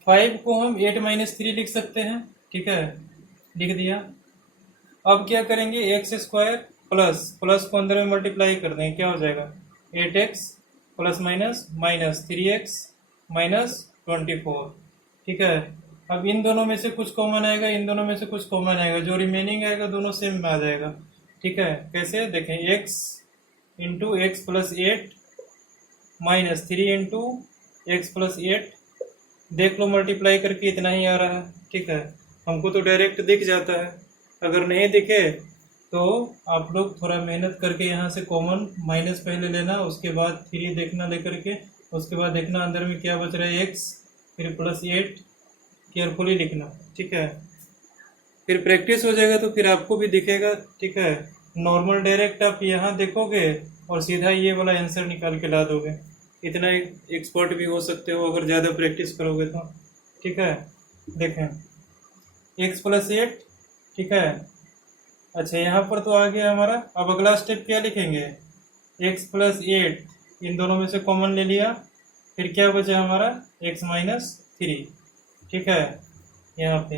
5 को हम 8 - 3 लिख सकते हैं। ठीक है, लिख दिया। अब क्या करेंगे, x² प्लस को अंदर में मल्टीप्लाई कर देंगे, क्या हो जाएगा 8x ± 3x -24। ठीक है, अब इन दोनों में से कुछ कॉमन आएगा, इन दोनों में से कुछ कॉमन आएगा, जो रिमेनिंग आएगा दोनों सेम में आ जाएगा। ठीक है, कैसे देखें, x × x + 8 - 3 × x + 8, देख लो मल्टीप्लाई करके इतना ही आ रहा है। ठीक है, हमको तो डायरेक्ट दिख जाता है, अगर नहीं दिखे तो आप लोग थोड़ा मेहनत करके यहाँ से कॉमन माइनस पहले लेना, उसके बाद 3 देखना लेकर के, उसके बाद देखना अंदर में क्या बच रहा है x, फिर +8 केयरफुली लिखना। ठीक है, फिर प्रैक्टिस हो जाएगा तो फिर आपको भी दिखेगा। ठीक है, नॉर्मल डायरेक्ट आप यहाँ देखोगे और सीधा ये वाला आंसर निकाल के ला दोगे, इतना एक्सपर्ट भी हो सकते हो अगर ज़्यादा प्रैक्टिस करोगे तो। ठीक है, देखें x + 8। ठीक है, अच्छा यहाँ पर तो आ गया हमारा। अब अगला स्टेप क्या लिखेंगे, x + 8, इन दोनों में से कॉमन ले लिया, फिर क्या बचा हमारा x - 3। ठीक है, यहाँ पे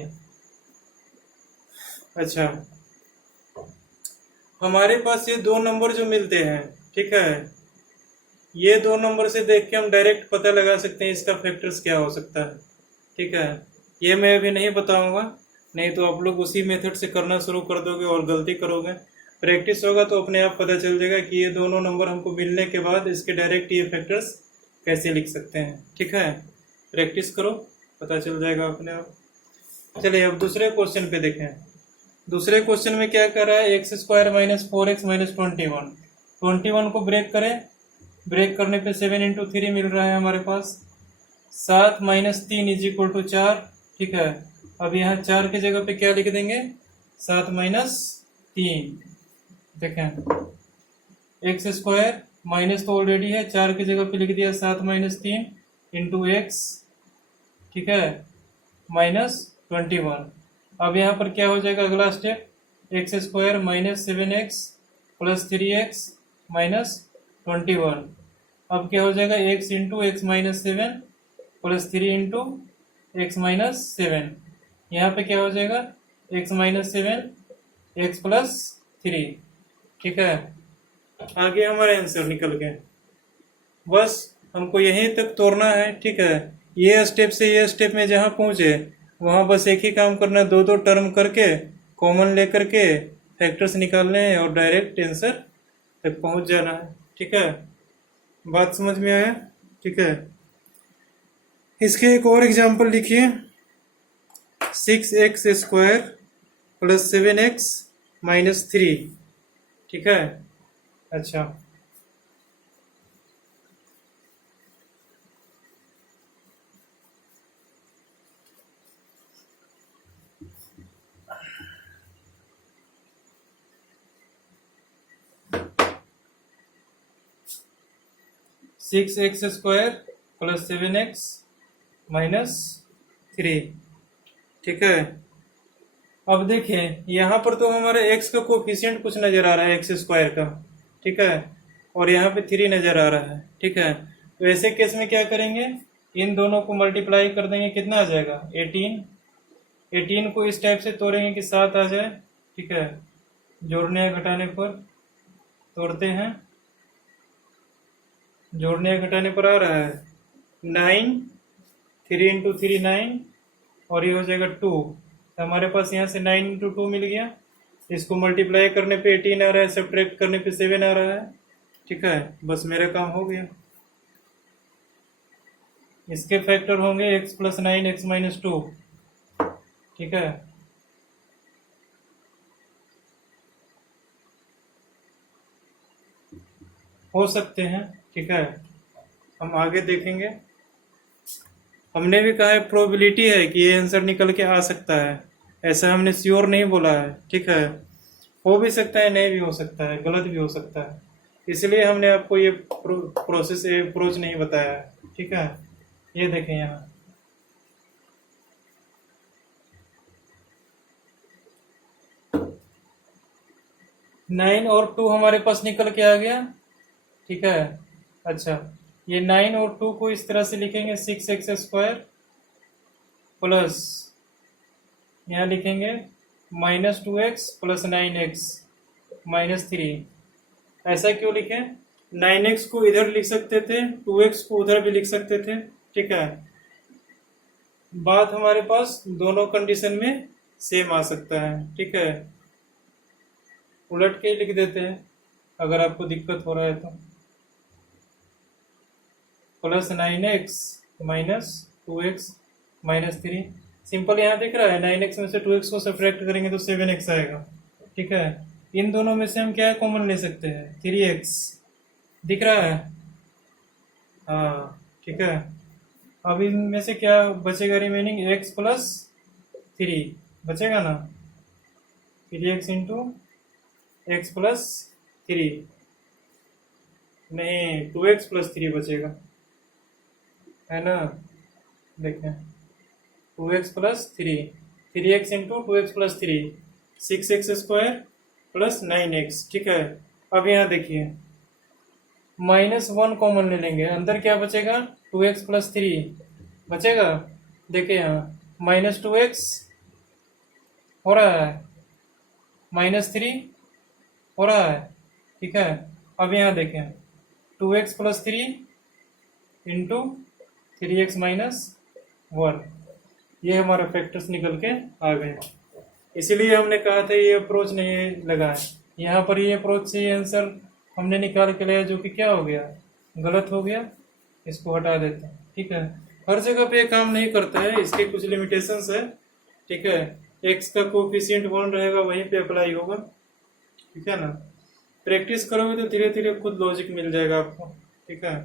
अच्छा हमारे पास ये दो नंबर जो मिलते हैं, ठीक है, ये दो नंबर से देख के हम डायरेक्ट पता लगा सकते हैं इसका फैक्टर्स क्या हो सकता है। ठीक है, ये मैं अभी नहीं बताऊंगा, नहीं तो आप लोग उसी मेथड से करना शुरू कर दोगे और गलती करोगे। प्रैक्टिस होगा तो अपने आप पता चल जाएगा कि ये दोनों नंबर हमको मिलने के बाद इसके डायरेक्ट ये फैक्टर्स कैसे लिख सकते हैं। ठीक है, प्रैक्टिस करो, पता चल जाएगा अपने आप। चलिए अब दूसरे क्वेश्चन पे देखें। दूसरे क्वेश्चन में क्या कर रहा है, x² - 4x - 21। 21 को ब्रेक करें, ब्रेक करने पे 7 × 3 मिल रहा है हमारे पास। 7 - 3 = 4। ठीक है, अब यहाँ 4 की जगह पे क्या लिख देंगे, 7 - 3। देखें x² माइनस तो ऑलरेडी है, 4 की जगह पे लिख दिया 7 - 3 × x। ठीक है, माइनस 21। अब यहाँ पर क्या हो जाएगा अगला step, x square minus 7x plus 3x minus 21। अब क्या हो जाएगा, x into X minus 7 plus 3 into X minus 7। यहाँ पे क्या हो जाएगा, x माइनस 7 एक्स प्लस 3। ठीक है, आगे हमारे आंसर निकल गए। बस हमको यहीं तक तोड़ना है। ठीक है, ये स्टेप से ये स्टेप में जहाँ पहुँचे वहाँ बस एक ही काम करना है, दो दो टर्म करके कॉमन लेकर के फैक्टर्स निकालने हैं और डायरेक्ट आंसर तक पहुँच जाना है। ठीक है, बात समझ में आया? ठीक है, इसके एक और एग्जांपल लिखिए, 6x square plus 7x minus 3। ठीक है, अच्छा 6x square plus 7x minus 3। ठीक है, अब देखें यहाँ पर तो हमारे x का कोफिशिएंट कुछ नजर आ रहा है, एक्स स्क्वायर का। ठीक है, और यहाँ पे 3 नजर आ रहा है। ठीक है, तो ऐसे केस में क्या करेंगे, इन दोनों को मल्टीप्लाई कर देंगे, कितना आ जाएगा 18। 18 को इस टाइप से तोड़ेंगे कि 7 आ जाए। ठीक है, जोड़ने या घटाने पर तोड़ते हैं, जोड़ने या घटाने पर आ रहा है 9, 3 इंटू 3 9, और ये हो जाएगा 2। तो हमारे पास यहाँ से 9 इंटू 2 मिल गया। इसको मल्टीप्लाई करने पे 18 आ रहा है, सब्ट्रैक्ट करने पे 7 आ रहा है। ठीक है, बस मेरा काम हो गया। इसके फैक्टर होंगे x प्लस 9 एक्स माइनस 2। ठीक है, हो सकते हैं। ठीक है, हम आगे देखेंगे। हमने भी कहा है प्रोबेबिलिटी है कि ये आंसर निकल के आ सकता है, ऐसा हमने श्योर नहीं बोला है। ठीक है, हो भी सकता है, नहीं भी हो सकता है, गलत भी हो सकता है, इसलिए हमने आपको ये प्रोसेस अप्रोच नहीं बताया है। ठीक है, ये देखें यहाँ 9 और 2 हमारे पास निकल के आ गया। ठीक है, अच्छा ये 9 और 2 को इस तरह से लिखेंगे, 6x स्क्वायर प्लस यहाँ लिखेंगे minus 2x plus 9x minus 3। ऐसा क्यों लिखें, 9x को इधर लिख सकते थे, 2x को उधर भी लिख सकते थे। ठीक है, बात हमारे पास दोनों कंडीशन में सेम आ सकता है। ठीक है, उलट के लिख देते हैं अगर आपको दिक्कत हो रहा है तो, plus 9x minus 2x minus 3। Simple यहाँ दिख रहा है, 9x में से 2x को सब्ट्रैक्ट करेंगे तो 7x आएगा। ठीक है, इन दोनों में से हम क्या कॉमन ले सकते हैं, 3x दिख रहा है। हाँ ठीक है, अब इनमें से क्या बचेगा रिमेनिंग, x प्लस 3 बचेगा ना, 3x इंटू एक्स प्लस 3, नहीं 2x प्लस 3 बचेगा, है ना। देखें 2x plus 3, 3x into 2x plus 3, 6x square plus 9x। ठीक है, अब यहाँ देखिए -1 कॉमन ले लेंगे, अंदर क्या बचेगा, 2x प्लस 3 बचेगा। देखिए यहाँ -2x हो रहा है, -3 हो रहा है। ठीक है, अब यहाँ देखें 2x plus 3 into 3x minus 1, ये हमारा फैक्टर्स निकल के आ गए। इसीलिए हमने कहा था ये अप्रोच नहीं लगा है, यहाँ पर ये अप्रोच से ये आंसर हमने निकाल के लिया, जो कि क्या हो गया, गलत हो गया। इसको हटा देते हैं। ठीक है, हर जगह पे ये काम नहीं करता है, इसके कुछ लिमिटेशंस है। ठीक है, x का कोफिशिएंट 1 रहेगा, वहीं पे अप्लाई होगा। ठीक है ना, प्रैक्टिस करोगे तो धीरे धीरे खुद लॉजिक मिल जाएगा आपको। ठीक है,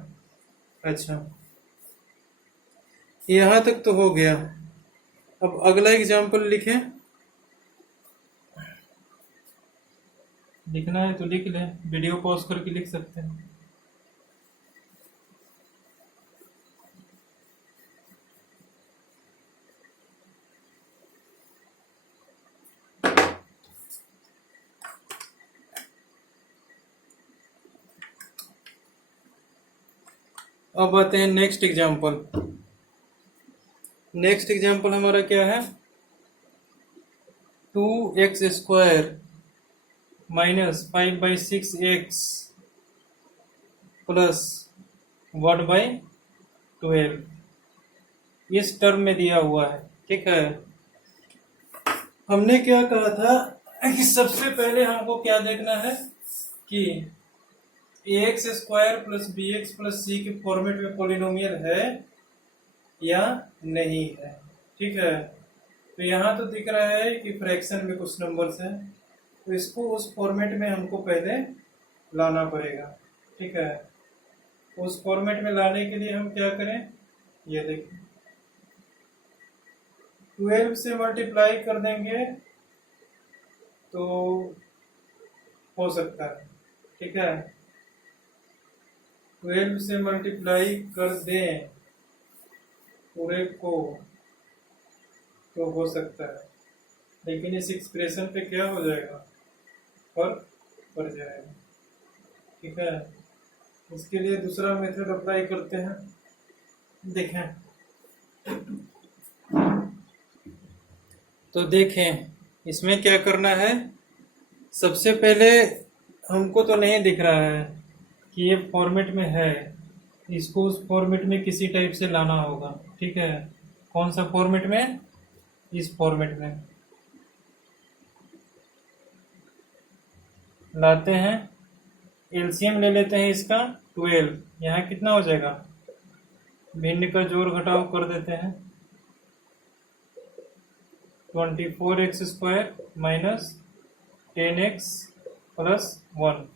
अच्छा यहाँ तक तो हो गया। अब अगला एग्जाम्पल लिखें, लिखना है तो लिख लें, वीडियो पॉज करके लिख सकते हैं। अब आते हैं नेक्स्ट एग्जाम्पल। नेक्स्ट एग्जाम्पल हमारा क्या है, 2x² माइनस 5/6x प्लस 1/12 इस टर्म में दिया हुआ है। ठीक है, हमने क्या कहा था कि सबसे पहले हमको क्या देखना है कि ax² plus bx plus c के फॉर्मेट में पॉलिनोमियल है या नहीं है। ठीक है, तो यहाँ तो दिख रहा है कि फ्रैक्शन में कुछ नंबर्स हैं, तो इसको उस फॉर्मेट में हमको पहले लाना पड़ेगा। ठीक है, उस फॉर्मेट में लाने के लिए हम क्या करें, ये देखिए 12 से मल्टीप्लाई कर देंगे तो हो सकता है। ठीक है, 12 से मल्टीप्लाई कर दें पूरे को तो हो सकता है, लेकिन इस एक्सप्रेशन पे क्या हो जाएगा, फर्क पड़ जाएगा। ठीक है, इसके लिए दूसरा मेथड अप्लाई करते हैं। देखें तो देखें इसमें क्या करना है। सबसे पहले हमको तो नहीं दिख रहा है कि ये फॉर्मेट में है, इसको उस फॉर्मेट में किसी टाइप से लाना होगा। ठीक है, कौन सा फॉर्मेट में, इस फॉर्मेट में लाते हैं। एलसीएम ले लेते हैं इसका 12, यहाँ कितना हो जाएगा, भिन्न का जोड़ घटाव कर देते हैं। 24x² माइनस 10x प्लस 1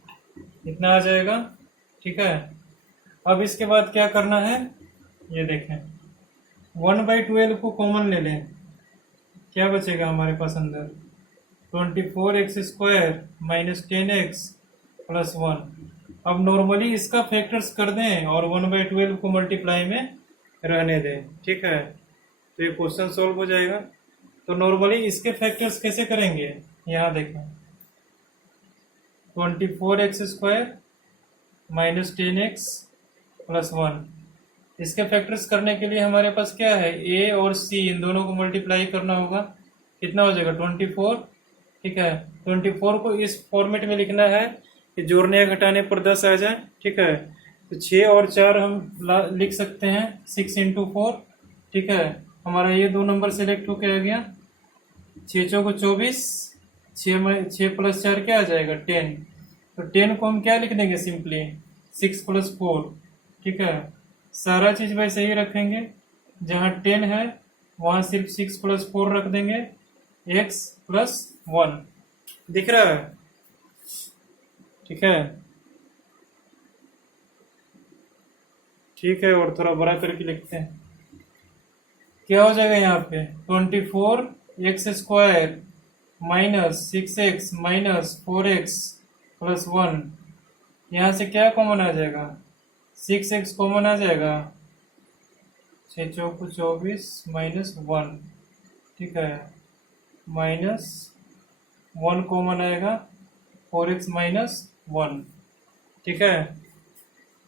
इतना आ जाएगा। ठीक है, अब इसके बाद क्या करना है, ये देखें 1/12 को कॉमन ले लें, क्या बचेगा हमारे पास अंदर, 24x² माइनस 10x प्लस 1। अब नॉर्मली इसका फैक्टर्स कर दें और 1/12 को मल्टीप्लाई में रहने दें। ठीक है, तो ये क्वेश्चन सॉल्व हो जाएगा। तो नॉर्मली इसके फैक्टर्स कैसे करेंगे, यहाँ देखें 24x² माइनस 10x प्लस 1, इसके फैक्टर्स करने के लिए हमारे पास क्या है, a और c इन दोनों को मल्टीप्लाई करना होगा, कितना हो जाएगा 24। ठीक है, 24 को इस फॉर्मेट में लिखना है कि जोड़ने या घटाने पर 10 आ जाए। ठीक है, तो 6 और 4 हम लिख सकते हैं 6 × 4। ठीक है, हमारा ये दो नंबर सेलेक्ट होके आ गया, 6 चौको 24, 6 प्लस 4 क्या आ जाएगा 10। तो 10 को हम क्या लिख देंगे, सिंपली 6 प्लस 4। ठीक है, सारा चीज वैसे ही रखेंगे, जहाँ 10 है वहां सिर्फ 6 प्लस 4 रख देंगे, x प्लस 1 दिख रहा है। ठीक है, ठीक है, और थोड़ा बड़ा करके लिखते हैं, क्या हो जाएगा यहाँ पे 24x² minus 6x minus 4x plus 1, यहाँ से क्या कॉमन आ जाएगा, 6x कॉमन आ जाएगा, 6 चौको 24 माइनस 1। ठीक है, माइनस 1 कॉमन आएगा, 4x माइनस 1। ठीक है,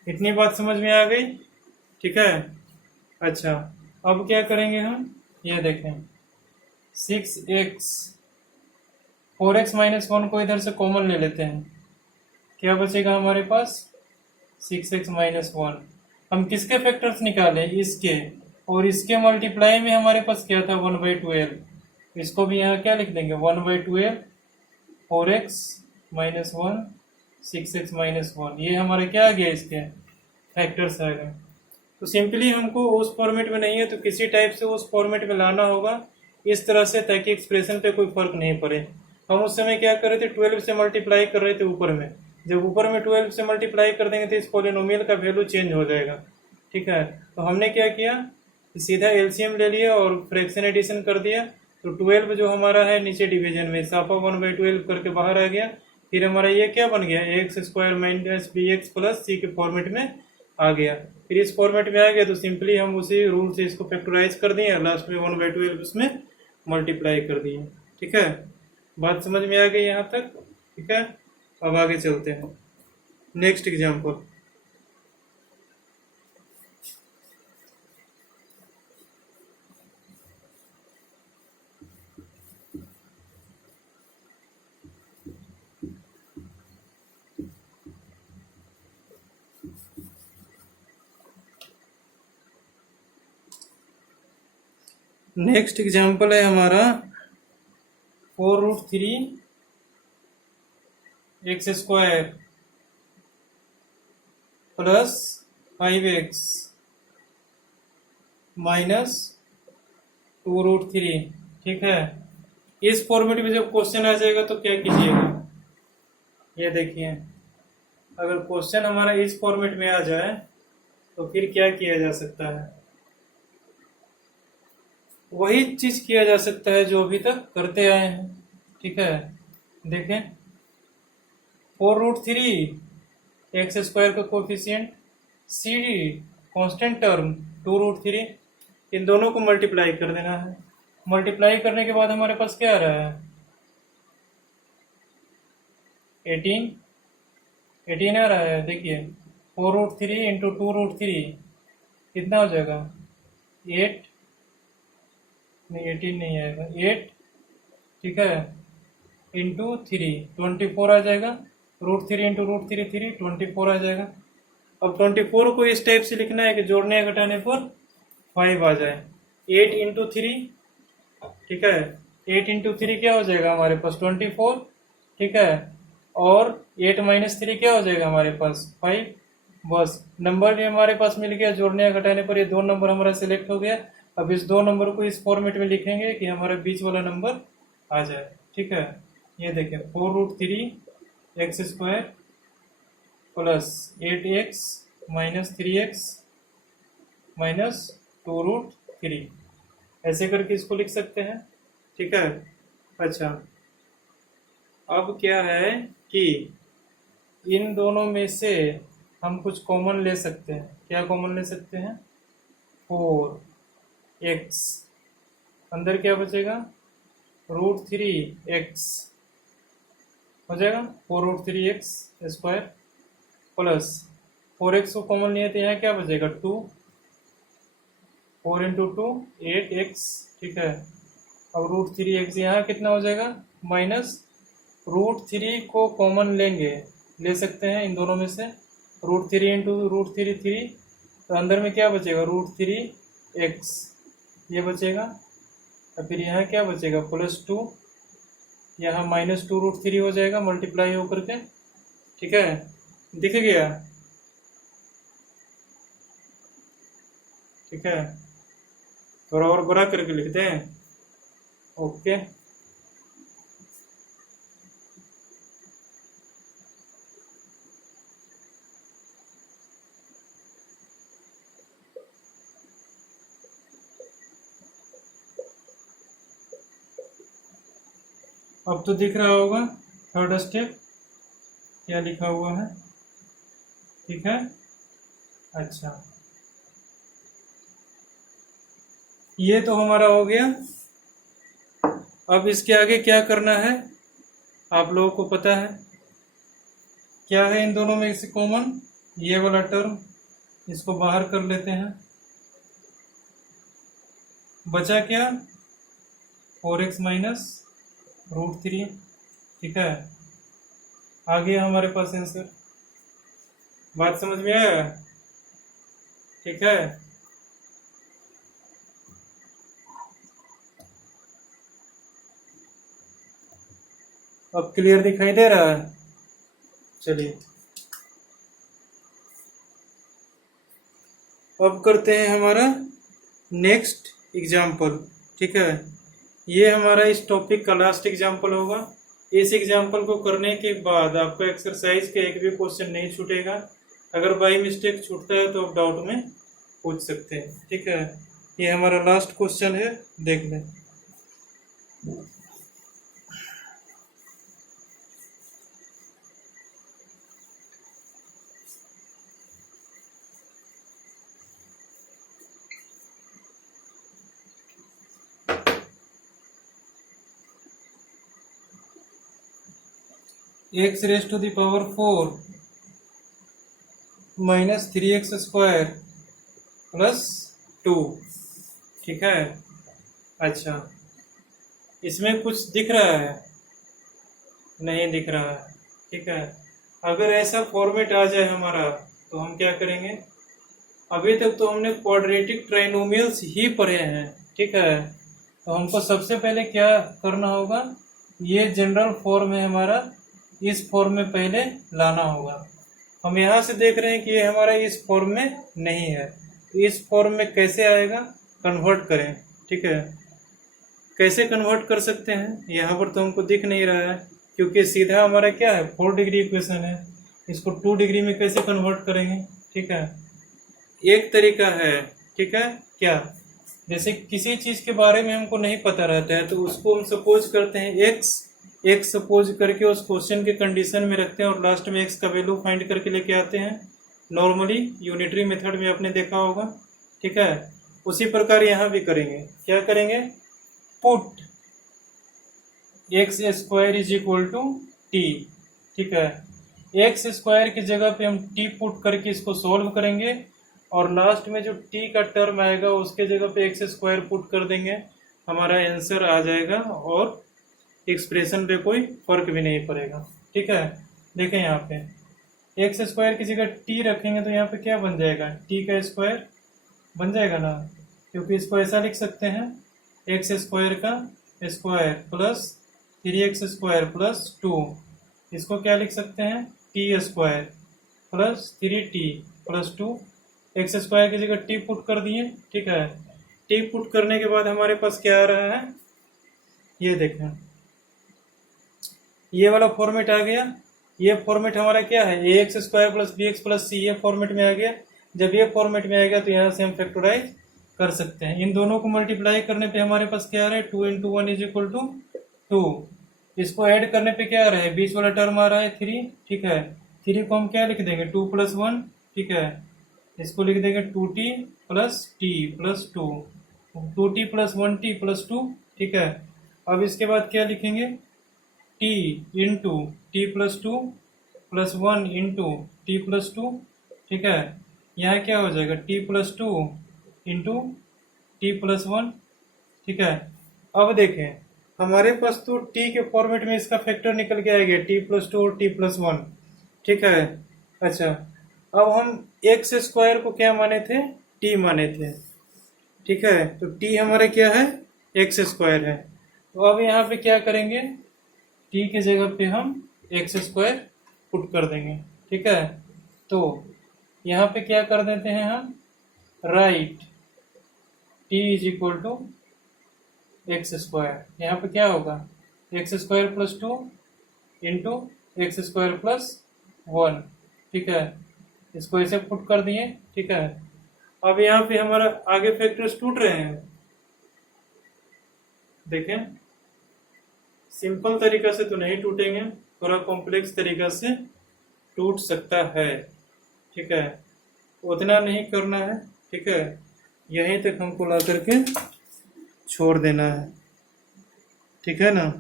इतनी बात समझ में आ गई। ठीक है, अच्छा अब क्या करेंगे हम, ये देखें 6x 4x माइनस 1 को इधर से कॉमन ले लेते हैं, क्या बचेगा हमारे पास 6x माइनस 1। हम किसके फैक्टर्स निकालें, इसके, और इसके मल्टीप्लाई में हमारे पास क्या था 1/12, इसको भी यहाँ क्या लिख देंगे 1/12 4x माइनस 1 6x माइनस 1, ये हमारे क्या आ गया, इसके फैक्टर्स आ गए। तो सिंपली हमको उस फॉर्मेट में नहीं है तो किसी टाइप से उस फॉर्मेट में लाना होगा इस तरह से, ताकि एक्सप्रेशन पे कोई फर्क नहीं पड़े। हम उस समय क्या कर रहे थे, 12 से मल्टीप्लाई कर रहे थे ऊपर में, जब ऊपर में 12 से मल्टीप्लाई कर देंगे तो इस पॉलिनोमियल का वैल्यू चेंज हो जाएगा। ठीक है, तो हमने क्या किया, सीधा एलसीएम ले लिया और फ्रैक्शन एडिशन कर दिया। तो 12 जो हमारा है नीचे डिवीजन में साफा 1/12 करके बाहर आ गया, फिर हमारा ये क्या बन गया, x² minus bx plus c के फॉर्मेट में आ गया। फिर इस फॉर्मेट में आ गया तो सिंपली हम उसी रूल से इसको फैक्टराइज कर दिए, लास्ट में 1/12 उसमें मल्टीप्लाई कर दिए। ठीक है, बात समझ में आ गई यहाँ तक। ठीक है, अब आगे चलते हैं नेक्स्ट एग्जाम्पल। नेक्स्ट एग्जाम्पल है हमारा 4√3 x square plus 5x minus 2√3। ठीक है, इस फॉर्मेट में जब क्वेश्चन आ जाएगा तो क्या कीजिएगा, ये देखिए, अगर क्वेश्चन हमारा इस फॉर्मेट में आ जाए तो फिर क्या किया जा सकता है, वही चीज किया जा सकता है जो अभी तक करते आए हैं। ठीक है, देखें, 4√3 एक्स स्क्वायर का coefficient, see the constant term 2√3, इन दोनों को मल्टीप्लाई कर देना है। मल्टीप्लाई करने के बाद हमारे पास क्या आ रहा है, 18 आ रहा है। देखिए 4√3 इंटू 2√3 कितना हो जाएगा, 8 नहीं, 18 नहीं आएगा, 8, ठीक है, इंटू 3 24 आ जाएगा। √3 इंटू √3 3 24 आ जाएगा। अब 24 को इस टाइप से लिखना है कि जोड़ने या घटाने पर 5 आ जाए। 8 इंटू 3, ठीक है, 8 इंटू 3 क्या हो जाएगा हमारे पास 24, ठीक है, और 8 माइनस 3 क्या हो जाएगा हमारे पास 5। बस नंबर भी हमारे पास मिल गया, जोड़ने या घटाने पर ये दो नंबर हमारा सिलेक्ट हो गया। अब इस दो नंबर को इस फॉर्मेट में लिखेंगे कि हमारा बीच वाला नंबर आ जाए। ठीक है, ये देखिए 4√3 x square plus 8x minus 3x minus 2√3, ऐसे करके इसको लिख सकते हैं। ठीक है, अच्छा, अब क्या है कि इन दोनों में से हम कुछ कॉमन ले सकते हैं। क्या कॉमन ले सकते हैं, 4x, अंदर क्या बचेगा, √3x हो जाएगा, 4√3x स्क्वायर प्लस 4x को कॉमन लिए तो यहाँ क्या बचेगा 2, 4 इंटू 2 8x, ठीक है। अब √3x यहाँ कितना हो जाएगा, माइनस √3 को कॉमन लेंगे, ले सकते हैं इन दोनों में से, √3 इंटू √3 3, तो अंदर में क्या बचेगा √3x ये बचेगा। और फिर यहाँ क्या बचेगा +2, यहाँ माइनस 2√3 हो जाएगा मल्टीप्लाई होकर के। ठीक है, दिख गया। ठीक है, थोड़ा और बड़ा करके लिखते हैं। ओके, अब तो दिख रहा होगा थर्ड स्टेप क्या लिखा हुआ है। ठीक है, अच्छा, ये तो हमारा हो गया। अब इसके आगे क्या करना है आप लोगों को पता है, क्या है इन दोनों में से कॉमन, ये वाला टर्म, इसको बाहर कर लेते हैं। बचा क्या, 4x माइनस √3। ठीक है, आ गया हमारे पास आंसर। बात समझ में आया। ठीक है, अब क्लियर दिखाई दे रहा है। चलिए अब करते हैं हमारा नेक्स्ट एग्जाम्पल। ठीक है, ये हमारा इस टॉपिक का लास्ट एग्जाम्पल होगा। इस एग्जाम्पल को करने के बाद आपको एक्सरसाइज का एक भी क्वेश्चन नहीं छूटेगा। अगर बाई मिस्टेक छूटता है तो आप डाउट में पूछ सकते हैं। ठीक है, ये हमारा लास्ट क्वेश्चन है, देख लें। x raise to the power 4 minus 3x square plus 2। ठीक है, अच्छा, इसमें कुछ दिख रहा है, नहीं दिख रहा है। ठीक है, अगर ऐसा फॉर्मेट आ जाए हमारा तो हम क्या करेंगे, अभी तक तो हमने क्वाड्रेटिक ट्राइनोमियल्स ही पढ़े हैं। ठीक है, तो हमको सबसे पहले क्या करना होगा, ये जनरल फॉर्म है हमारा, इस फॉर्म में पहले लाना होगा। हम यहाँ से देख रहे हैं कि ये हमारा इस फॉर्म में नहीं है, तो इस फॉर्म में कैसे आएगा, कन्वर्ट करें। ठीक है, कैसे कन्वर्ट कर सकते हैं, यहाँ पर तो हमको दिख नहीं रहा है, क्योंकि सीधा हमारा क्या है 4 डिग्री इक्वेशन है। इसको 2 डिग्री में कैसे कन्वर्ट करेंगे। ठीक है, एक तरीका है। ठीक है, क्या, जैसे किसी चीज के बारे में हमको नहीं पता रहता है, तो उसको हम सपोज करते हैं एक्स सपोज करके उस क्वेश्चन के कंडीशन में रखते हैं और लास्ट में एक्स का वैल्यू फाइंड करके लेके आते हैं। नॉर्मली यूनिटरी मेथड में आपने देखा होगा। ठीक है, उसी प्रकार यहाँ भी करेंगे। क्या करेंगे, put x square is equal to t. ठीक है, एक्स स्क्वायर की जगह पे हम टी पुट करके इसको सोल्व करेंगे और लास्ट में जो टी का टर्म आएगा उसके जगह पे एक्स स्क्वायर पुट कर देंगे, हमारा आंसर आ जाएगा और एक्सप्रेशन पे कोई फर्क भी नहीं पड़ेगा। ठीक है, देखें यहाँ पे एक्स स्क्वायर की जगह टी रखेंगे तो यहाँ पे क्या बन जाएगा, टी का स्क्वायर बन जाएगा ना, क्योंकि इसको ऐसा लिख सकते हैं एक्स स्क्वायर का square plus 3x square plus 2, इसको क्या लिख सकते हैं T square plus 3t plus 2, x square की जगह टी पुट कर दिए। ठीक है, टी पुट करने के बाद हमारे पास क्या आ रहा है, ये देखें, ये वाला फॉर्मेट आ गया। ये फॉर्मेट हमारा क्या है, a x square plus b x plus c, ये फॉर्मेट में आ गया। जब ये फॉर्मेट में आएगा तो यहाँ से हम फैक्टराइज कर सकते हैं। इन दोनों को मल्टीप्लाई करने पे हमारे पास क्या आ रहा है, 2 × 1 इज इक्वल टू 2। इसको ऐड करने पे क्या आ रहा है, बीच वाला टर्म आ रहा है 3। ठीक है, 3 को हम क्या लिख देंगे 2 + 1। ठीक है, इसको लिख देंगे 2t plus T plus 2, 2t plus 1t plus 2। ठीक है, अब इसके बाद क्या लिखेंगे, t into T plus 2 plus 1 into T plus 2। ठीक है, यहाँ क्या हो जाएगा t plus 2 into T plus 1। ठीक है, अब देखें हमारे पास तो t के फॉर्मेट में इसका फैक्टर निकल के आएगा t प्लस 2 और t प्लस 1। ठीक है, अच्छा, अब हम एक्स स्क्वायर को क्या माने थे, t माने थे। ठीक है, तो t हमारे क्या है, एक्स स्क्वायर है। तो अब यहाँ पे क्या करेंगे, t की जगह पे हम एक्स स्क्वायर पुट कर देंगे। ठीक है, तो यहाँ पे क्या कर देते हैं हम, right t is equal to x square. यहाँ पे क्या होगा, x square plus 2 into x square plus 1। ठीक है, इसको ऐसे पुट कर दिए। ठीक है, अब यहाँ पे हमारा आगे फैक्टर्स टूट रहे हैं। देखें, सिंपल तरीका से तो नहीं टूटेंगे, थोड़ा कॉम्प्लेक्स तरीका से टूट सकता है। ठीक है, उतना नहीं करना है। ठीक है, यहीं तक हमको ला करके छोड़ देना है। ठीक है ना,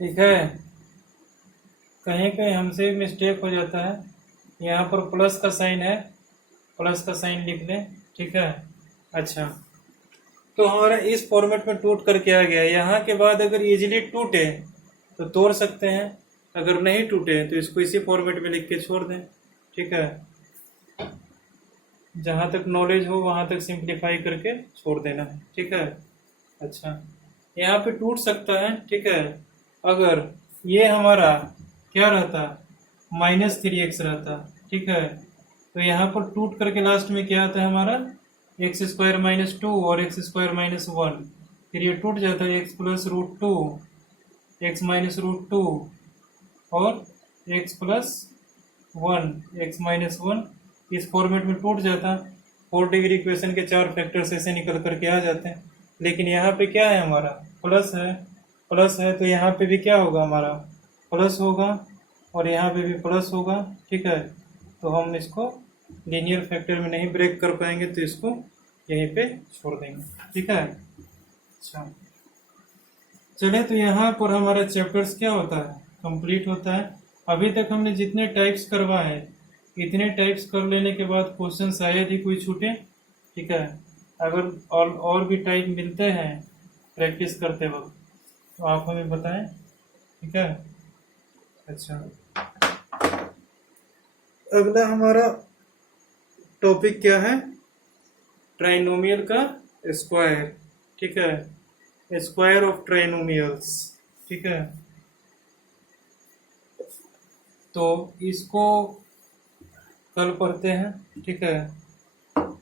ठीक है, कहीं कहीं हमसे मिस्टेक हो जाता है। यहाँ पर प्लस का साइन है, प्लस का साइन लिख लें। ठीक है, अच्छा, तो हमारा इस फॉर्मेट में टूट करके आ गया। यहाँ के बाद अगर इजीली टूटे तो तोड़ सकते हैं, अगर नहीं टूटे तो इसको इसी फॉर्मेट में लिख के छोड़ दें। ठीक है, जहाँ तक नॉलेज हो वहाँ तक सिंप्लीफाई करके छोड़ देना है। ठीक है, अच्छा, यहाँ पे टूट सकता है। ठीक है, अगर ये हमारा क्या रहता, -3x रहता। ठीक है, तो यहाँ पर टूट करके लास्ट में क्या आता है हमारा, एक्स स्क्वायर -2 और एक्स स्क्वायर -1, फिर ये टूट जाता है x प्लस √2, x माइनस √2 और x प्लस 1, x माइनस 1, इस फॉर्मेट में टूट जाता। 4 डिग्री इक्वेशन के 4 फैक्टर्स ऐसे निकल करके आ जाते हैं। लेकिन यहाँ पे क्या है, हमारा प्लस है, तो यहाँ पे भी क्या होगा, हमारा प्लस होगा और यहाँ पे भी प्लस होगा। ठीक है, तो हम इसको लीनियर फैक्टर में नहीं ब्रेक कर पाएंगे, तो इसको यहीं पे छोड़ देंगे। ठीक है, अच्छा, चले तो यहाँ पर हमारा चैप्टर्स क्या होता है, कंप्लीट होता है। अभी तक हमने जितने टाइप्स करवाए हैं इतने टाइप्स कर लेने के बाद क्वेश्चन शायद ही कोई छूटे, ठीक है। अगर और भी टाइप मिलते हैं प्रैक्टिस करते वक्त तो आप हमें बताएं, ठीक है। अच्छा, अगला हमारा टॉपिक क्या है, ट्राइनोमियल का स्क्वायर, ठीक है, स्क्वायर ऑफ ट्राइनोमियल्स, ठीक है। तो इसको कल पढ़ते हैं, ठीक है।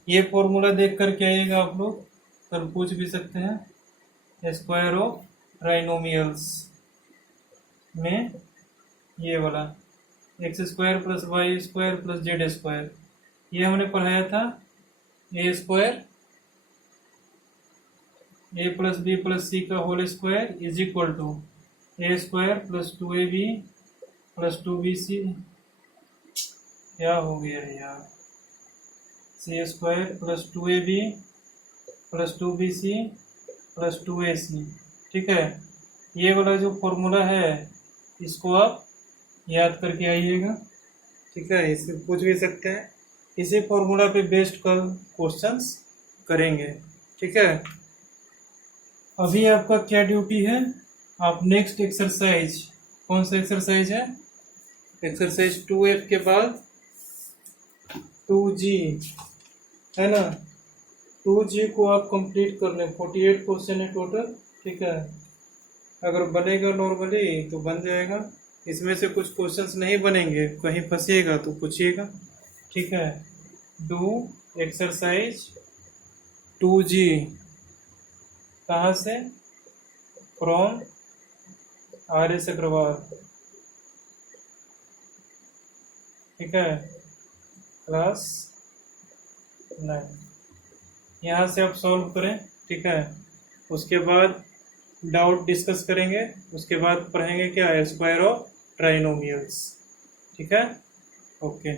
ये फॉर्मूला देख कर के आइएगा आप लोग, कल पूछ भी सकते हैं। स्क्वायर ऑफ ट्राइनोमियल्स में ये वाला x square plus y square plus z square, ये हमने पढ़ाया था। A square a plus b plus c का whole square is equal to A square plus 2ab plus 2bc, क्या हो गया यार, c square plus 2ab plus 2bc plus 2ac, ठीक है। ये वाला जो फॉर्मूला है इसको आप याद करके आइएगा, ठीक है। इसे पूछ भी सकते हैं, इसी फॉर्मूला पे बेस्ड कल क्वेश्चंस करेंगे, ठीक है। अभी आपका क्या ड्यूटी है, आप नेक्स्ट एक्सरसाइज, कौन सा एक्सरसाइज है, एक्सरसाइज 2F के बाद 2G है ना, 2G को आप कंप्लीट कर लें। 48 क्वेश्चन है टोटल, ठीक है। अगर बनेगा नॉर्मली तो बन जाएगा, इसमें से कुछ क्वेश्चंस नहीं बनेंगे, कहीं फंसिएगा तो पूछिएगा, ठीक है। डू एक्सरसाइज 2G, कहाँ से, फ्रॉम RS अग्रवाल, ठीक है, क्लास 9। यहाँ से आप सॉल्व करें, ठीक है। उसके बाद डाउट डिस्कस करेंगे, उसके बाद पढ़ेंगे क्या, स्क्वायर ऑफ ट्राइनोमियल्स, ठीक है। ओके।